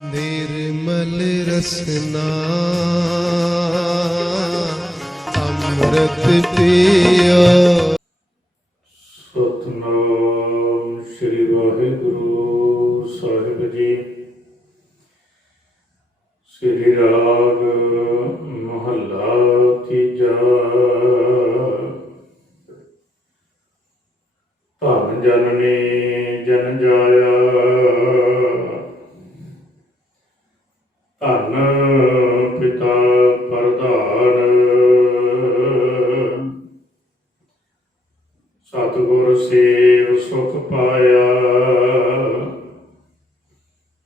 निर्मल रसना अमृत पिया। सतनाम श्री वाहिगुरु साहिब जी। श्री राग महला तीजा। धन जननी जन जाया, धन पिता प्रधान। सतगुर सेव सुख पाया,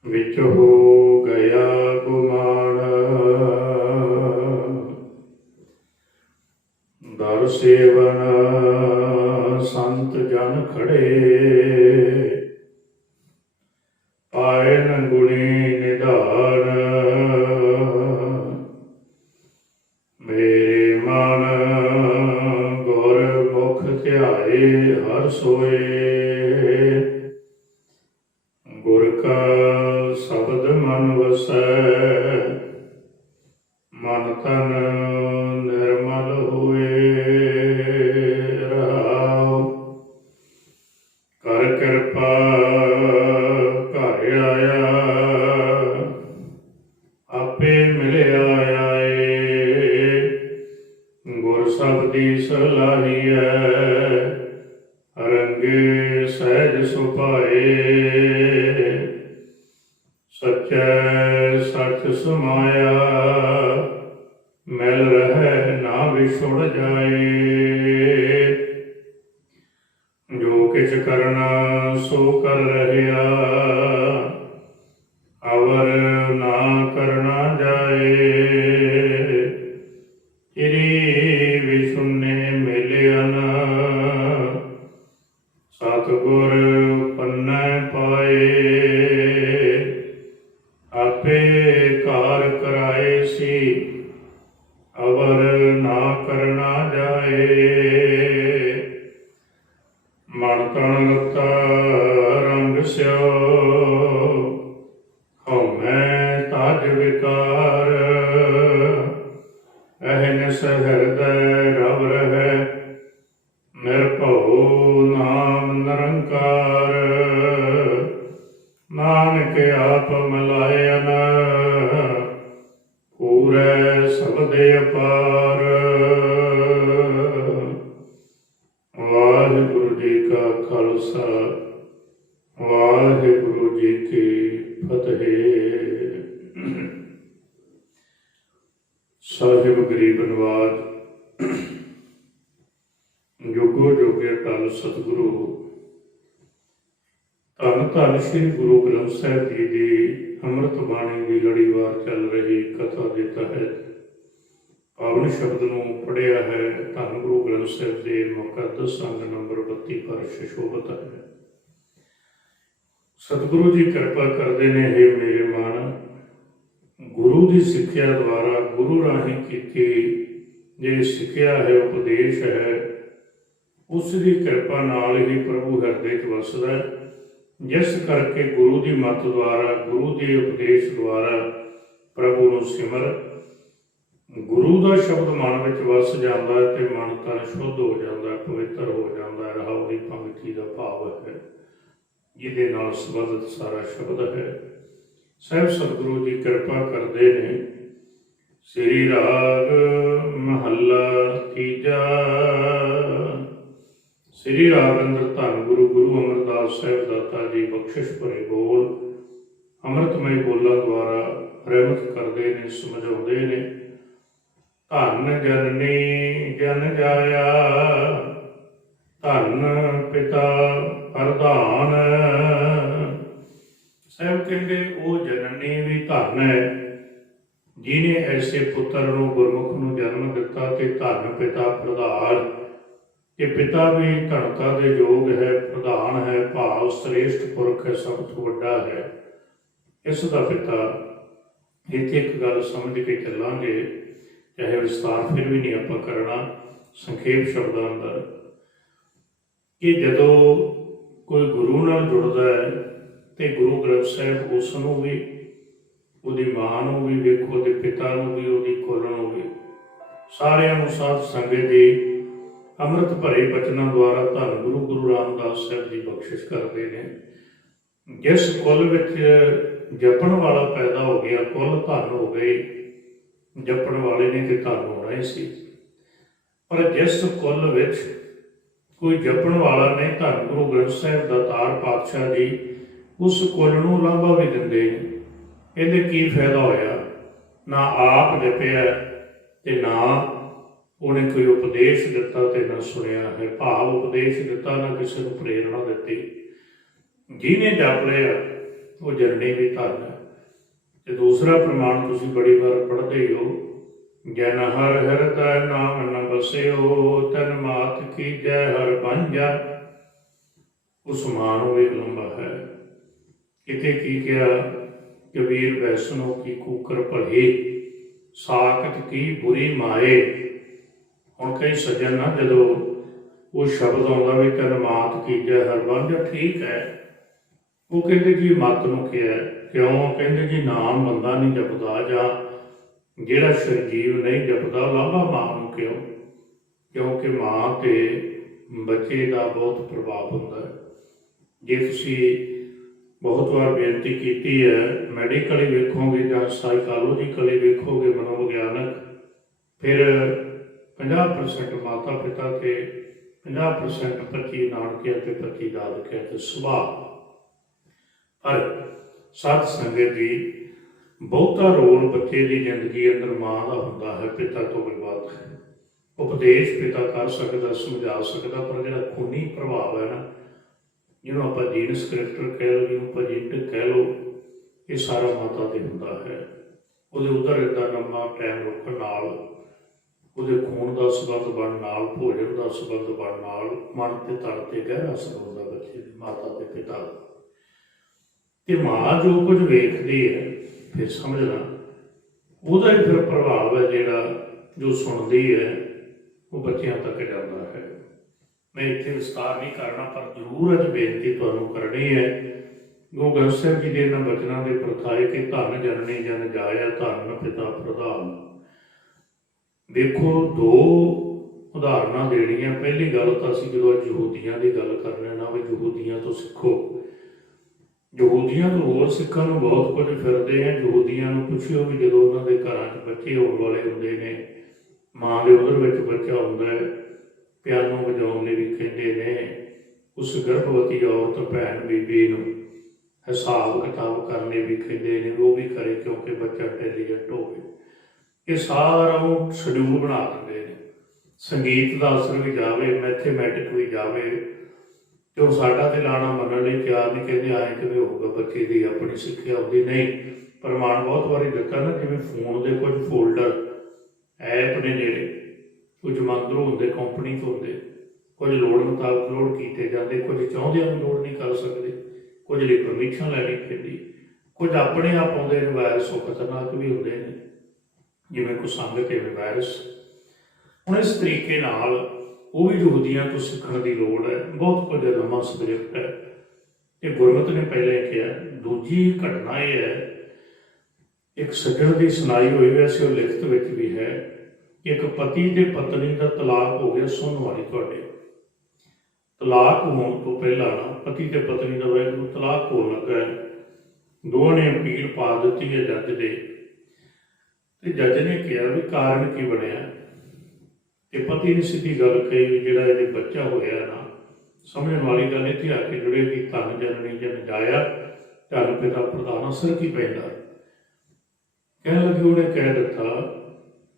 विच हो गया गुमान। दर सेवन संत जन खड़े, पाए न गुणी निधान। मेरे मन गुर मुख ध्याए हर सोए, गुर का शब्द मन वसै। मन तन निर्मल होए, रहाओ कर कृपा घर आया। आपे मिलिया आए, गुर शब्दी सलाही है। रंगे सहज सुभाए, सच्चै सच समाया। मिल रहे ना विछुड़ जाए, जो किछ करना सो कर रहया। अवर ना करना जाए, चिरी विछुने मिलियन। सतगुर पन्नै पाए, आपे कार कराए सी। अवर ना करना जाए, मन तन रता रंग स्यो। हौमै ताज विकार, अहनिस हृदय रव रहै। निर्भउ नाम निरंकार, नानक आप मिलायन। पूरै सबदे अपार। वाहिगुरु जी का खालसा, वाहिगुरु जी की फतेह। साहिब गरीब नवाज, जुगो जुगे टल सतगुरु। धन धन श्री गुरु ग्रंथ साहिब जी की अमृत बाणी की लड़ीवार चल रही कथा के तहत पावन शब्द नूं पढ़िया है। धन गुरु ग्रंथ साहिब के मुकद्दस अंग नंबर 32 पर सुशोभित है। सतगुरु जी कृपा करते ने, हे मेरे मन, गुरु की सिक्ख्या द्वारा गुरु राही की जे सिक्ख्या है, उपदेश है, उसकी कृपा नाल ही प्रभु हृदय च वसदा। जिस करके गुरु की मत द्वारा, गुरु के उपदेश द्वारा प्रभु नूं सिमर। गुरु का शब्द मन में वस जाता है तो मन तन शुद्ध हो जाता है, पवित्र हो जाता है। रहाउ की पंक्ति का भाव है, जिहदे नाल संबंधित सारा शब्द है। साहिब सतगुरु जी कृपा करते हैं। श्री राग महला तीजा। श्री राग अंदर धन गुरु गुरु अमरदास साहिब दाता जी बख्शिश भरे बोल अमृतमय बोलों द्वारा रहमत करते हैं, समझाते हैं। धन जननी जन जाया, धन पिता प्रधान। साहिब कहते वो जननी भी धन है, जिन्हें ऐसे पुत्र नूं गुरमुख नूं जन्म दिता। ते धन पिता प्रधान, कि पिता भी धनता के योग है, प्रधान है, भाव श्रेष्ठ पुरख है, सब तो वड्डा है। इसका पिता इत्थे एक गल समझ के चलांगे, चाहे विस्तार फिर भी नहीं आपां करना, संखेप शब्दां अंदर कि जदों कोई गुरु नाल जुड़दा है तो गुरु ग्रंथ साहिब उसनूं भी ਉਹਦੀ ਮਾਂ ਨੂੰ ਵੀ ਵੇਖੋ, ਉਹਦੇ ਪਿਤਾ ਨੂੰ ਵੀ, ਉਹਦੀ ਕੁੱਲ ਨੂੰ ਵੀ, ਸਾਰਿਆਂ ਨੂੰ ਸਾਧ ਸੰਗਤ ਦੀ ਅੰਮ੍ਰਿਤ ਭਰੇ ਬਚਨਾਂ ਦੁਆਰਾ ਧੰਨ ਗੁਰੂ ਗੁਰੂ ਰਾਮਦਾਸ ਸਾਹਿਬ ਜੀ ਬਖਸ਼ਿਸ਼ ਕਰਦੇ ਨੇ। ਜਿਸ ਕੁੱਲ ਵਿੱਚ ਜਪਣ ਵਾਲਾ ਪੈਦਾ ਹੋ ਗਿਆ, ਕੁੱਲ ਧੰਨ ਹੋ ਗਏ। ਜਪਣ ਵਾਲੇ ਨੇ ਤੇ ਧੰਨ ਹੋਣਾ ਹੀ ਸੀ, ਪਰ ਜਿਸ ਕੁੱਲ ਵਿੱਚ ਕੋਈ ਜਪਣ ਵਾਲਾ ਨਹੀਂ, ਧੰਨ ਗੁਰੂ ਗ੍ਰੰਥ ਸਾਹਿਬ ਦਾਤਾਰ ਪਾਤਸ਼ਾਹ ਜੀ ਉਸ ਕੁੱਲ ਨੂੰ ਲਾਂਭਾ ਵੀ ਦਿੰਦੇ ਨੇ। ਇਹਦੇ ਕੀ ਫਾਇਦਾ ਹੋਇਆ? ਨਾ ਆਪ ਜਪਿਆ ਤੇ ਨਾ ਉਹਨੇ ਕੋਈ ਉਪਦੇਸ਼ ਦਿੱਤਾ ਤੇ ਨਾ ਸੁਣਿਆ ਹੈ। ਭਾਵ ਉਪਦੇਸ਼ ਦਿੱਤਾ, ਨਾ ਕਿਸੇ ਨੂੰ ਪ੍ਰੇਰਣਾ ਦਿੱਤੀ। ਜਿਹਨੇ ਜਪ ਲਿਆ ਉਹ ਜਰਨੀ ਵੀ ਧੰਨ ਹੈ। ਤੇ ਦੂਸਰਾ ਪ੍ਰਮਾਣ ਤੁਸੀਂ ਬੜੀ ਵਾਰ ਪੜ੍ਹਦੇ ਹੀ ਹੋ, ਜਨ ਹਰ ਹਿਰਦੈ ਨਾਮ ਨ ਬਸਿਓ, ਤਨ ਮਾਤ ਕੀਜੈ ਹਰ ਬਾਂਝਾ। ਉਸ ਮਾਂ ਨੂੰ ਵੀ ਲੰਬਾ ਹੈ। ਕਿਤੇ ਕੀ ਕਿਹਾ? ਕਬੀਰ ਵੈਸਨੋ ਕੀ ਕੂਕਰ ਭਲੇ, ਸਾਖਤ ਕੀ ਬੁਰੀ ਮਾਏ। ਹੁਣ ਕਈ ਸੱਜਣ ਨਾ, ਜਦੋਂ ਉਹ ਸ਼ਬਦ ਆਉਂਦਾ ਵੀ ਤਨ ਮਾਤ ਕੀਜੈ ਹਰ ਬਾਂਝਾ, ਠੀਕ ਹੈ, ਉਹ ਕਹਿੰਦੇ ਜੀ ਮੱਤ ਨੂੰ ਕਿਹਾ ਕਿਉਂ? ਕਹਿੰਦੇ ਜੀ ਨਾਮ ਬੰਦਾ ਨਹੀਂ ਜਪਦਾ, ਜਾਂ ਜਿਹੜਾ ਸਰਜੀਵ ਨਹੀਂ ਜਪਦਾ, ਲਾਂਭਾ ਮਾਂ ਨੂੰ ਕਿਉਂ? ਕਿਉਂਕਿ ਮਾਂ ਤੇ ਬੱਚੇ ਦਾ ਬਹੁਤ ਪ੍ਰਭਾਵ ਹੁੰਦਾ ਹੈ। ਜੇ ਤੁਸੀਂ ਬਹੁਤ ਵਾਰ ਬੇਨਤੀ ਕੀਤੀ ਹੈ, ਮੈਡੀਕਲੀ ਵੇਖੋਗੇ ਜਾਂ ਸਾਈਕੋਲੋਜੀਕਲੀ ਵੇਖੋਗੇ, ਮਨੋਵਿਗਿਆਨਕ, ਫਿਰ 50% ਮਾਤਾ ਪਿਤਾ ਤੇ 50% 25 ਨਾਨਕੇ ਤੇ 25 ਦਾਦਕੇ ਤੇ ਸੁਭਾਅ। ਪਰ ਸਾਧ ਸੰਗਤ ਦੀ ਬਹੁਤਾ ਰੋਲ ਬੱਚੇ ਦੀ ਜ਼ਿੰਦਗੀ ਅੰਦਰ ਮਾਂ ਦਾ ਹੁੰਦਾ ਹੈ, ਪਿਤਾ ਤੋਂ ਵੀ ਵੱਧ। ਉਪਦੇਸ਼ ਪਿਤਾ ਕਰ ਸਕਦਾ, ਸਮਝਾ ਸਕਦਾ, ਪਰ ਜਿਹੜਾ ਖੂਨੀ ਪ੍ਰਭਾਵ ਹੈ ਨਾ, ਜਿਹਨੂੰ ਆਪਾਂ ਜੀਨਸ ਕਰੈਕਟਰ ਕਹਿ ਲਓ, ਜਿਹਨੂੰ ਆਪਾਂ ਜੀਨਟਿਕ ਕਹਿ ਲਓ, ਇਹ ਸਾਰਾ ਮਾਤਾ ਤੇ ਹੁੰਦਾ ਹੈ। ਉਹਦੇ ਉਧਰ ਇੱਦਾਂ ਲੰਮਾ ਟਾਈਮ ਰੁਕਣ ਨਾਲ, ਉਹਦੇ ਖੂਨ ਦਾ ਸੰਬੰਧ ਬਣਨ ਨਾਲ, ਭੋਜਨ ਦਾ ਸੰਬੰਧ ਬਣਨ ਨਾਲ ਮਨ ਤੇ ਤਨ ਤੇ ਗਹਿਰਾ ਅਸਰ ਹੁੰਦਾ ਬੱਚੇ ਦੇ, ਮਾਤਾ ਤੇ ਪਿਤਾ ਦਾ। ਤੇ ਮਾਂ ਜੋ ਕੁਝ ਵੇਖਦੀ ਹੈ, ਫਿਰ ਸਮਝਣਾ ਉਹਦਾ ਹੀ ਫਿਰ ਪ੍ਰਭਾਵ ਹੈ ਜਿਹੜਾ ਜੋ ਸੁਣਦੀ ਹੈ ਉਹ ਬੱਚਿਆਂ ਤੱਕ ਜਾਂਦਾ ਹੈ। ਮੈਂ ਇੱਥੇ ਵਿਸਤਾਰ ਨਹੀਂ ਕਰਨਾ, ਪਰ ਜ਼ਰੂਰ ਅੱਜ ਬੇਨਤੀ ਤੁਹਾਨੂੰ ਕਰਨੀ ਹੈ। ਗੁਰੂ ਗ੍ਰੰਥ ਸਾਹਿਬ ਜੀ ਦੇ ਇਹਨਾਂ ਬਚਨਾਂ ਦੇ ਪ੍ਰਥਾਏ ਕਿ ਧੰਨ ਜਨਨੀ ਜਨ ਜਾਇਆ, ਧੰਨ ਪਿਤਾ ਪ੍ਰਧਾਨ। ਦੇਖੋ, ਦੋ ਉਦਾਹਰਨਾਂ ਦੇਣੀਆਂ। ਪਹਿਲੀ ਗੱਲ ਤਾਂ ਅਸੀਂ ਜਦੋਂ ਯਹੂਦੀਆਂ ਦੀ ਗੱਲ ਕਰਨੇ ਨਾ, ਵੀ ਯਹੂਦੀਆਂ ਤੋਂ ਸਿੱਖੋ। ਯਹੂਦੀਆਂ ਤੋਂ ਹੋਰ ਸਿੱਖਣ ਨੂੰ ਬਹੁਤ ਕੁਝ ਫਿਰਦੇ ਆ। ਯਹੂਦੀਆਂ ਨੂੰ ਪੁੱਛਿਓ ਵੀ ਜਦੋਂ ਉਹਨਾਂ ਦੇ ਘਰਾਂ 'ਚ ਬੱਚੇ ਹੋਣ ਵਾਲੇ ਹੁੰਦੇ ਨੇ, ਮਾਂ ਦੇ ਉਦਰ ਵਿੱਚ ਬੱਚਾ ਹੁੰਦਾ ਹੈ, ਪਿਆਨੋ ਵਜਾਉਣ ਲਈ ਵੀ ਕਹਿੰਦੇ ਨੇ, ਉਸ ਗਰਭਵਤੀ ਔਰਤ ਭੈਣ ਬੀਬੀ ਨੂੰ ਹਿਸਾਬ ਕਿਤਾਬ ਕਰਨ ਲਈ ਵੀ ਕਹਿੰਦੇ ਨੇ, ਉਹ ਵੀ ਕਰੇ ਕਿਉਂਕਿ ਬੱਚਾ ਇੰਟੈਲੀਜੈਂਟ ਹੋਵੇ। ਇਹ ਸਾਰਾ ਉਹ ਸ਼ਡਿਊਲ ਬਣਾ ਦਿੰਦੇ ਨੇ। ਸੰਗੀਤ ਦਾ ਅਸਰ ਵੀ ਜਾਵੇ, ਮੈਥੇਮੈਟਿਕ ਵੀ ਜਾਵੇ, ਤੇ ਉਹ ਸਾਡਾ ਤੇ ਲਾਣਾ ਮੰਨਣ ਲਈ ਤਿਆਰ ਨਹੀਂ। ਕਹਿੰਦੇ ਆਏ ਕਿਵੇਂ ਹੋਊਗਾ, ਬੱਚੇ ਦੀ ਆਪਣੀ ਸਿੱਖਿਆ ਹੁੰਦੀ ਨਹੀਂ। ਪ੍ਰਮਾਣ ਬਹੁਤ ਵਾਰੀ ਦਿੱਤਾ ਨਾ, ਜਿਵੇਂ ਫੋਨ ਦੇ ਕੁਝ ਫੋਲਡਰ ਐਪ ਨੇ ਜਿਹੜੇ, ਕੁਝ ਮੰਦਰੋਂ ਹੁੰਦੇ, ਕੰਪਨੀ ਤੋਂ ਹੁੰਦੇ, ਕੁਝ ਲੋੜ ਮੁਤਾਬਕ ਲੋਡ ਕੀਤੇ ਜਾਂਦੇ, ਕੁਝ ਚਾਹੁੰਦਿਆਂ ਵੀ ਲੋਡ ਨਹੀਂ ਕਰ ਸਕਦੇ, ਕੁਝ ਲਈ ਪਰਮਿਸ਼ਨ ਲੈਣੀ ਪੈਂਦੀ, ਕੁਝ ਆਪਣੇ ਆਪ ਆਉਂਦੇ ਨੇ। ਵਾਇਰਸ ਉਹ ਖਤਰਨਾਕ ਵੀ ਹੁੰਦੇ ਨੇ, ਜਿਵੇਂ ਕੋਈ ਸੰਗ ਤੇ ਵਾਇਰਸ। ਹੁਣ ਇਸ ਤਰੀਕੇ ਨਾਲ ਉਹ ਵੀ ਯਹੂਦੀਆਂ ਤੋਂ ਸਿੱਖਣ ਦੀ ਲੋੜ ਹੈ। ਬਹੁਤ ਕੁਝ ਨਵਾਂ ਸਬਜੈਕਟ ਹੈ। ਇਹ ਗੁਰਮਤਿ ਨੇ ਪਹਿਲਾਂ ਹੀ ਕਿਹਾ। ਦੂਜੀ ਘਟਨਾ ਇਹ ਹੈ, ਇੱਕ ਸੱਜਣ ਦੀ ਸੁਣਾਈ ਹੋਈ, ਵੈਸੇ ਉਹ ਲਿਖਤ ਵਿੱਚ ਵੀ ਹੈ। ਇੱਕ ਪਤੀ ਤੇ ਪਤਨੀ ਦਾ ਤਲਾਕ ਹੋ ਗਿਆ। ਸੁਣਨ ਵਾਲੀ ਤੁਹਾਡੇ, ਤਲਾਕ ਹੋਣ ਤੋਂ ਪਹਿਲਾਂ ਪਤੀ ਤੇ ਪਤਨੀ ਦਾ ਵਾਹਿਗੁਰੂ ਤਲਾਕ ਹੋਣ ਲੱਗਾ। ਦੋਵਾਂ ਨੇ ਅਪੀਲ ਪਾ ਦਿੱਤੀ ਹੈ ਜੱਜ ਦੇ, ਤੇ ਜੱਜ ਨੇ ਕਿਹਾ ਵੀ ਕਾਰਨ ਕੀ ਬਣਿਆ। ਤੇ ਪਤੀ ਨੇ ਸਿੱਧੀ ਗੱਲ ਕਹੀ ਵੀ ਜਿਹੜਾ ਇਹਦੇ ਬੱਚਾ ਹੋਇਆ ਨਾ, ਸਮਝਣ ਵਾਲੀ ਗੱਲ ਇੱਥੇ ਆ ਕੇ ਜੁੜੇਗੀ, ਧੰਨ ਜਨਨੀ ਜਨ ਜਾਇਆ, ਧੰਨ ਪਿਤਾ ਪ੍ਰਧਾਨ। ਅਸਰ ਕੀ ਪੈਂਦਾ? ਕਹਿਣ ਲੱਗੀ, ਉਹਨੇ ਕਹਿ ਦਿੱਤਾ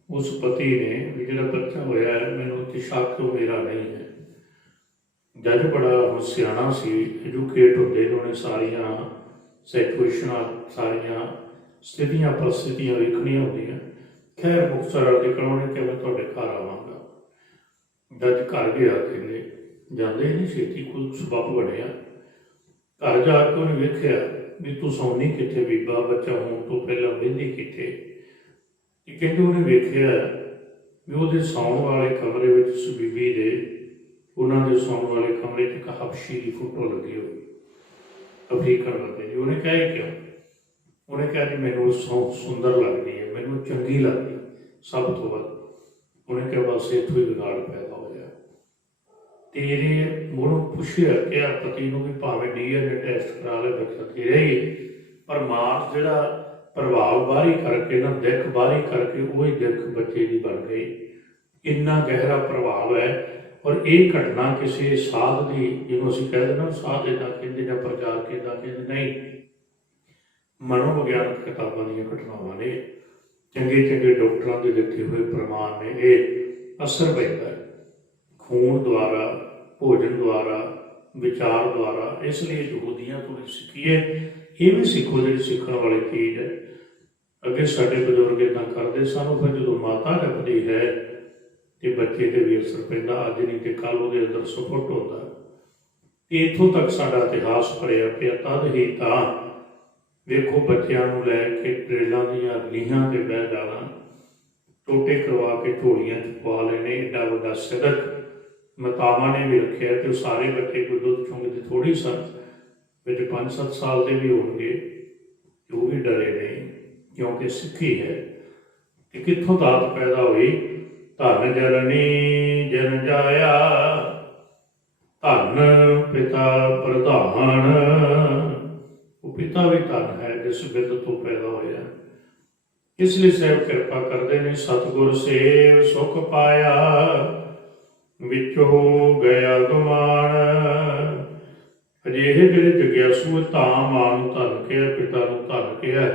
ਉਸ ਪਤੀ ਨੇ ਵੀ ਜਿਹੜਾ ਬੱਚਾ ਹੋਇਆ ਹੈ, ਮੈਨੂੰ ਉੱਥੇ ਸ਼ੱਕ ਮੇਰਾ ਨਹੀਂ ਹੈ। ਜੱਜ ਬੜਾ ਸਿਆਣਾ ਸੀ, ਐਜੂਕੇਟ ਹੁੰਦੇ ਨੇ, ਉਹਨੇ ਸਾਰੀਆਂ ਸਿਚੁਏਸ਼ਨਾਂ, ਸਾਰੀਆਂ ਸਥਿਤੀਆਂ ਪਰਿਸਥਿਤੀਆਂ ਵੇਖਣੀਆਂ ਹੁੰਦੀਆਂ। ਖੈਰ ਮੁਕਤਸਰ ਦੇ ਉਹਨੇ ਕਿਹਾ ਮੈਂ ਤੁਹਾਡੇ ਘਰ ਆਵਾਂਗਾ। ਜੱਜ ਘਰ ਗਿਆ। ਕਹਿੰਦੇ ਜਾਂਦੇ ਨਹੀਂ ਛੇਤੀ, ਕੋਈ ਸਬੱਬ ਬਣਿਆ। ਘਰ ਜਾ ਕੇ ਉਹਨੇ ਵੇਖਿਆ ਵੀ ਤੂੰ ਸੌਂਦੀ ਕਿੱਥੇ ਬੀਬਾ, ਬੱਚਾ ਹੋਣ ਤੋਂ ਪਹਿਲਾਂ ਵਹਿੰਦੀ ਕਿੱਥੇ। ਕਹਿੰਦੇ ਉਹਨੇ ਵੇਖਿਆ ਵੀ ਉਹਦੇ ਸੌਣ ਵਾਲੇ ਕਮਰੇ ਵਿੱਚ ਉਸ ਬੀਬੀ ਦੇ, ਉਹਨਾਂ ਦੇ ਸੌਣ ਵਾਲੇ ਕਮਰੇ 'ਚ ਇੱਕ ਹਬਸ਼ੀ ਦੀ ਫੋਟੋ ਲੱਗੀ ਹੋਈ, ਅਫਰੀਕਨ ਬੰਦੇ ਦੀ। ਉਹਨੇ ਕਿਹਾ ਕਿਉਂ? ਉਹਨੇ ਕਿਹਾ ਜੀ ਮੈਨੂੰ ਸੁੰਦਰ ਲੱਗਦੀ ਹੈ, ਮੈਨੂੰ ਚੰਗੀ ਲੱਗਦੀ ਸਭ ਤੋਂ ਵੱਧ। ਉਹਨੇ ਕਿਹਾ ਬਸ ਇੱਥੋਂ ਹੀ ਵਿਗਾੜ ਪੈਦਾ ਹੋਇਆ। ਤੇਰੇ ਉਹਨੂੰ ਪੁੱਛਿਆ ਕਿ ਪਤੀ ਨੂੰ ਵੀ ਭਾਵੇਂ DNA ਟੈਸਟ ਕਰਾ ਲੈ, ਬੱਚਾ ਤੇਰਾ ਹੀ ਹੈ, ਪਰ ਮਾਂ ਜਿਹੜਾ ਪ੍ਰਭਾਵ ਬਾਹਰੀ ਕਰਕੇ ਨਾ, ਦਿੱਖ ਬਾਹਰੀ ਕਰਕੇ ਉਹੀ ਦਿੱਖ ਬੱਚੇ ਦੀ ਬਣ ਗਈ। ਇੰਨਾ ਗਹਿਰਾ ਪ੍ਰਭਾਵ ਹੈ। ਔਰ ਇਹ ਘਟਨਾ ਕਿਸੇ ਸਾਧ ਦੀ, ਜਿਹਨੂੰ ਅਸੀਂ ਕਹਿ ਦਿੰਦੇ ਨਾ ਸਾਧ ਇੱਦਾਂ ਕਹਿੰਦੇ ਜਾਂ ਪ੍ਰਚਾਰ ਕਿੱਦਾਂ ਕਹਿੰਦੇ, ਨਹੀਂ, ਮਨੋਵਿਗਿਆਨਕ ਕਿਤਾਬਾਂ ਦੀਆਂ ਘਟਨਾਵਾਂ ਨੇ। ਚੰਗੇ ਚੰਗੇ ਡਾਕਟਰਾਂ ਦੇ ਦਿੱਤੇ ਹੋਏ ਪ੍ਰਮਾਣ ਨੇ। ਇਹ ਅਸਰ ਪੈਂਦਾ ਹੈ ਖੂਨ ਦੁਆਰਾ, ਭੋਜਨ ਦੁਆਰਾ, ਵਿਚਾਰ ਦੁਆਰਾ। ਇਸ ਲਈ ਯਹੂਦੀਆਂ ਤੋਂ ਵੀ ਸਿੱਖੀਏ, ਇਹ ਵੀ ਸਿੱਖੋ ਜਿਹੜੀ ਸਿੱਖਣ ਵਾਲੀ ਚੀਜ਼ ਹੈ। ਅੱਗੇ ਸਾਡੇ ਬਜ਼ੁਰਗ ਇੱਦਾਂ ਕਰਦੇ ਸਨ, ਫਿਰ ਜਦੋਂ ਮਾਤਾ ਜਪਦੀ ਹੈ ਤੇ ਬੱਚੇ ਤੇ ਵੀ ਅਸਰ ਪੈਂਦਾ। ਅੱਜ ਨਹੀਂ ਤੇ ਕੱਲ੍ਹ ਉਹਦੇ ਅੰਦਰ ਸੁਫਟ ਹੁੰਦਾ। ਇੱਥੋਂ ਤੱਕ ਸਾਡਾ ਇਤਿਹਾਸ ਭਰਿਆ ਪਿਆ। ਤਦ ਹੀ ਤਾਂ ਵੇਖੋ ਬੱਚਿਆਂ ਨੂੰ ਲੈ ਕੇ ਟ੍ਰੇਲਾਂ ਦੀਆਂ ਲੀਹਾਂ ਤੇ ਬਹਿ ਜਾਣਾ, ਟੋਟੇ ਕਰਵਾ ਕੇ ਝੋਲੀਆਂ 'ਚ ਪਾ ਲੈਣੇ, ਏਡਾ ਵੱਡਾ ਸਿਦਕ ਮਾਤਾਵਾਂ ਨੇ ਵੀ ਰੱਖਿਆ। ਤੇ ਉਹ ਸਾਰੇ ਬੱਚੇ ਕੋਈ ਦੁੱਧ ਚੁੰਗਦੇ ਥੋੜ੍ਹੀ ਸਨ, ਵਿੱਚ 5-7 ਸਾਲ ਦੇ ਵੀ ਹੋਣਗੇ, ਤੇ ਉਹ ਵੀ ਡਰੇ ਨਹੀਂ, ਕਿਉਂਕਿ ਸਿੱਖੀ ਹੈ। ਤੇ ਕਿੱਥੋਂ ਦਾਤ ਪੈਦਾ ਹੋਈ? ਧਨ ਜਨਨੀ ਜਨ ਜਾਇਆ, ਧਨ ਪਿਤਾ ਪ੍ਰਧਾਨ। ਉਹ ਪਿਤਾ ਵੀ ਧਨ ਹੈ ਜਿਸ ਬਿੱਦ ਤੋਂ ਪੈਦਾ ਹੋਇਆ। ਇਸ ਲਈ ਸਾਹਿਬ ਕਿਰਪਾ ਕਰਦੇ ਨੇ, ਸਤਿਗੁਰ ਸੇਵ ਸੁਖ ਪਾਇਆ, ਵਿੱਚੋਂ ਗਿਆ ਗੁਮਾਨ। ਅਜਿਹੇ ਜਿਹੜੇ ਜਗਿਆਸੂ ਤਾਂ ਮਾਂ ਨੂੰ ਧਨ ਕਿਹਾ, ਪਿਤਾ ਨੂੰ ਧਨ ਕਿਹਾ।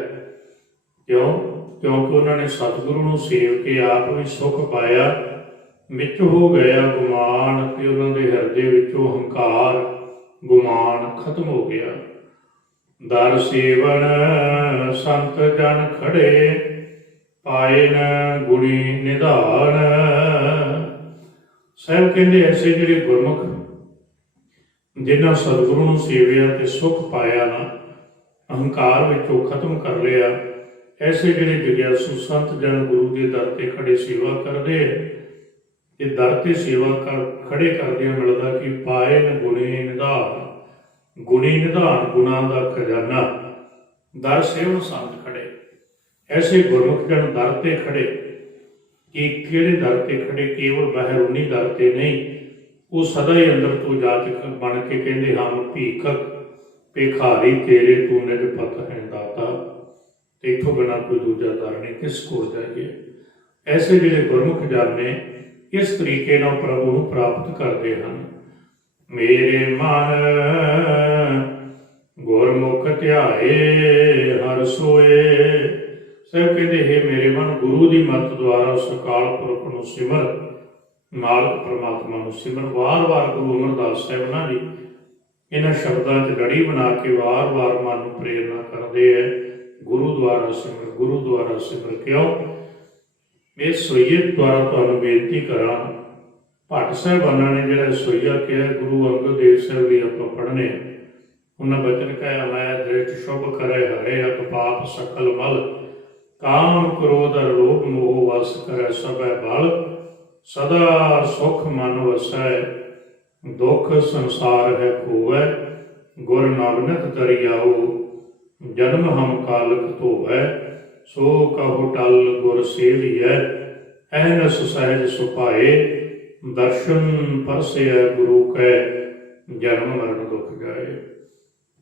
ਕਿਉਂ? ਕਿਉਂਕਿ ਉਹਨਾਂ ਨੇ ਸਤਿਗੁਰੂ ਨੂੰ ਸੇਵ ਕੇ ਆਪ ਵੀ ਸੁਖ ਪਾਇਆ, ਵਿੱਚ ਹੋ ਗਿਆ ਗੁਮਾਨ। ਤੇ ਉਹਨਾਂ ਦੇ ਹਿਰਦੇ ਵਿੱਚੋਂ ਹੰਕਾਰ, ਗੁਮਾਨ ਖਤਮ ਹੋ ਗਿਆ। ਦਰ ਸੇਵਨ ਸੰਤ ਜਨ ਖੜੇ, ਪਾਏ ਨ ਗੁਣੀ ਨਿਧਾਨ। ਸਾਹਿਬ ਕਹਿੰਦੇ ਐਸੇ ਜਿਹੜੇ ਗੁਰਮੁਖ ਜਿਨ੍ਹਾਂ ਸਤਿਗੁਰੂ ਨੂੰ ਸੇਵਿਆ ਤੇ ਸੁਖ ਪਾਇਆ ਨਾ, ਅਹੰਕਾਰ ਵਿੱਚੋਂ ਖਤਮ ਕਰ ਲਿਆ, ਐਸੇ ਜਿਹੜੇ ਜਗਿਆਸੂ ਸੰਤ ਜਨ ਗੁਰੂ ਦੇ ਦਰ ਤੇ ਖੜੇ ਸੇਵਾ ਕਰਦੇ। ਤੇ ਦਰ ਤੇ ਸੇਵਾ ਖੜੇ ਕਰਦਿਆਂ ਮਿਲਦਾ ਕਿ ਪਾਏ ਨ ਗੁਣੀ ਨਿਧਾਨ। ਗੁਣੀ ਨਿਧਾਨ, ਗੁਣਾਂ ਦਾ ਖਜ਼ਾਨਾ। ਦਰ ਸੇਵਨ ਸੰਤ ਖੜੇ, ਐਸੇ ਗੁਰਮੁਖ ਜਨ ਦਰ ਤੇ ਖੜੇ। ਕਿ ਕਿਹੜੇ ਦਰ ਤੇ ਖੜੇ? ਕੇਵਲ ਬਾਹਰੂਨੀ ਦਰ ਤੇ ਨਹੀਂ, ਉਹ ਸਦਾ ਹੀ ਅੰਦਰ ਤੋਂ ਜਾਚਕ ਬਣ ਕੇ ਕਹਿੰਦੇ ਹਮ ਭੀਖਕ ਭਿਖਾਰੀ ਤੇਰੇ ਤੂੰ ਨਿਜ ਪਤ ਹੈ ਦਾਤਾ। ਤੇ ਇੱਥੋਂ ਬਿਨਾਂ ਕੋਈ ਦੂਜਾ ਦਰ ਨਹੀਂ, ਕਿਸ ਕੋਲ ਜਾਈਏ? ਐਸੇ ਜਿਹੜੇ ਗੁਰਮੁਖ ਜਨ ਨੇ ਇਸ ਤਰੀਕੇ ਨਾਲ ਪ੍ਰਭੂ ਨੂੰ ਪ੍ਰਾਪਤ ਕਰਦੇ ਹਨ। ਮੇਰੇ ਮਨ ਗੁਰਮੁਖ ਧਿਆਏ ਹਰ ਸੋਏ। ਸਾਹਿਬ ਕਹਿੰਦੇ ਹੈ ਮੇਰੇ ਮਨ ਗੁਰੂ ਦੀ ਮੱਤ ਦੁਆਰਾ ਉਸ ਅਕਾਲ ਪੁਰਖ ਨੂੰ ਸਿਮਰ, ਮਾਲਕ ਪਰਮਾਤਮਾ ਨੂੰ ਸਿਮਰ। ਵਾਰ-ਵਾਰ ਗੁਰੂ ਅਮਰਦਾਸ ਸਾਹਿਬ ਨਾ ਜੀ ਇਹਨਾਂ ਸ਼ਬਦਾਂ 'ਚ ਲੜੀ ਬਣਾ ਕੇ ਵਾਰ-ਵਾਰ ਮਨ ਨੂੰ ਪ੍ਰੇਰਨਾ ਕਰਦੇ ਹੈ, ਗੁਰੂ ਦੁਆਰਾ ਸਿਮਰ, ਗੁਰੂ ਦੁਆਰਾ ਸਿਮਰ। ਕਿਉਂ? ਇਹ ਸੋਈਏ ਦੁਆਰਾ ਤੁਹਾਨੂੰ ਬੇਨਤੀ ਕਰਾਂ, ਭੱਟ ਸਾਹਿਬਾਨਾਂ ਨੇ ਜਿਹੜਾ ਸੋਈਆ ਕਿਹਾ, ਗੁਰੂ ਅੰਗਦ ਦੇਵ ਸਾਹਿਬ ਲਈ ਆਪਾਂ ਪੜ੍ਹਨੇ। ਉਹਨਾਂ ਬਚਨ ਕਹਿਆ, ਮੈਂ ਦ੍ਰਿਸ਼ਟ ਸ਼ੁਭ ਕਰੇ ਹਰੇ ਅਕ ਪਾਪ ਸਕਲ ਮਲ, ਕਾਮ ਕ੍ਰੋਧ ਲੋਭ ਮੋਹ ਵਸ ਕਰੈ ਸਭੈ ਬਲ, ਸਦਾ ਸੁਖ ਮਨ ਵਸੈ ਦੁਖ ਸੰਸਾਰ ਹੈ ਖੋਵੈ, ਗੁਰ ਨਾਨਕ ਦਰਿਆਉ ਜਨਮ ਹਮ ਕਾਲਕ ਧੋਵੈ, ਸੋ ਕਹੋ ਟਲ ਗੁਰ ਸੇਵੀਐ, ਅਹਨਸ ਸਹਿਜ ਸੁਭਾਏ, ਦਰਸ਼ਨ ਪਰਸਿਐ ਗੁਰੂ ਕੈ, ਜਨਮ ਮਰਨ ਦੁਖ ਜਾਏ।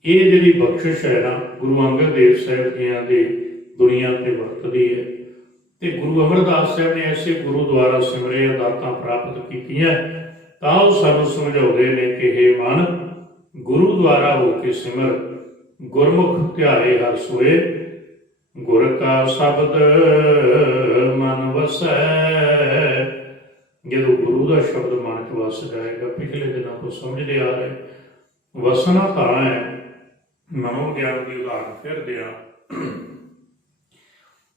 ਇਹ ਜਿਹੜੀ ਬਖਸ਼ਿਸ਼ ਹੈ ਨਾ ਗੁਰੂ ਅੰਗਦ ਦੇਵ ਸਾਹਿਬ ਜੀਆਂ ਦੇ ਦੁਨੀਆ ਤੇ ਵਰਤਦੀ ਹੈ। ਤੇ ਗੁਰੂ ਅਮਰਦਾਸ ਸਾਹਿਬ ਨੇ ਐਸੇ ਗੁਰੂ ਦੁਆਰਾ ਸਿਮਰੇ ਦਾਤਾਂ ਪ੍ਰਾਪਤ ਕੀਤੀਆਂ। ਤਾਂ ਉਹ ਸਾਨੂੰ ਸਮਝਾਉਂਦੇ ਨੇ ਕਿ ਹੇ ਮਨ, ਗੁਰੂ ਦੁਆਰਾ ਹੋ ਕੇ ਸਿਮਰ, ਗੁਰਮੁਖ ਧਿਆਏ ਹਰ ਸੋਏ, ਗੁਰ ਕਾ ਸ਼ਬਦ ਮਨ ਵਸੈ। ਜਦੋਂ ਗੁਰੂ ਦਾ ਸ਼ਬਦ ਮਨ 'ਚ ਵਸ ਜਾਏਗਾ, ਪਿਛਲੇ ਦਿਨਾਂ ਤੋਂ ਸਮਝਦੇ ਆ ਰਹੇ, ਵਸਣਾ ਤਾਂ ਹੈ। ਮਨੋਵਿਗਿਆਨ ਦੀ ਉਦਾਹਰਨ ਫਿਰ ਦਿਆਂ,